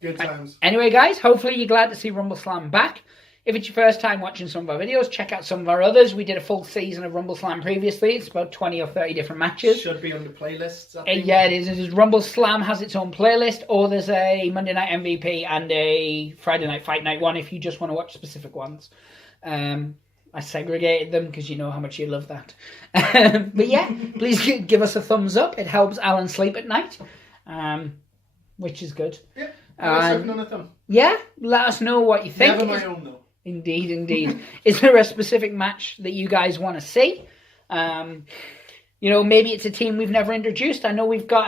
Good times. Anyway, guys, hopefully you're glad to see RUMBLESLAM back. If it's your first time watching some of our videos, check out some of our others. We did a full season of RUMBLESLAM previously. It's about 20 or 30 different matches. Should be on the playlists, I think. Yeah, it is. RUMBLESLAM has its own playlist, or there's a Monday Night MVP and a Friday Night Fight Night one if you just want to watch specific ones. I segregated them because you know how much you love that. But yeah, please give us a thumbs up. It helps Alan sleep at night, which is good. Yeah, none of them. Yeah, let us know what you think. Never my own, though. Indeed, indeed. Is there a specific match that you guys want to see? Maybe it's a team we've never introduced. I know we've got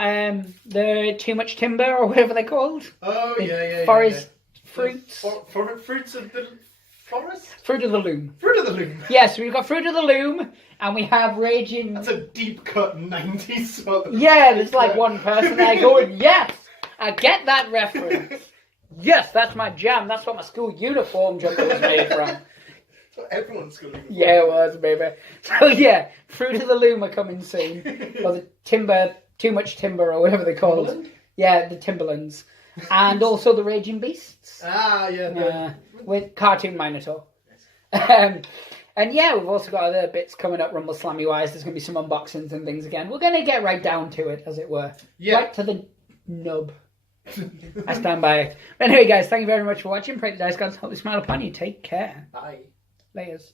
the Too Much Timber or whatever they're called. Oh, yeah. Forest Fruits. Fruits of the Forest? Fruit of the Loom. Fruit of the Loom. Yes, we've got Fruit of the Loom, and we have Raging... That's a deep cut 90s sort of... Yeah, there's like one person there going, yes, I get that reference. Yes, that's my jam. That's what my school uniform jumper was made from. That's what everyone's school uniform. Yeah, it was, baby. So yeah, Fruit of the Loom are coming soon. Or the Timber, Too Much Timber, or whatever they're called. Timberland? Yeah, the Timberlands. And also the Raging Beasts. Ah, yeah. With Cartoon Minotaur. Yes. And yeah, we've also got other bits coming up RUMBLESLAM-wise. There's going to be some unboxings and things again. We're going to get right down to it, as it were. Yeah. Right to the nub. I stand by it. But anyway, guys, thank you very much for watching. Pray the dice gods help you smile upon you. Take care. Bye. Layers.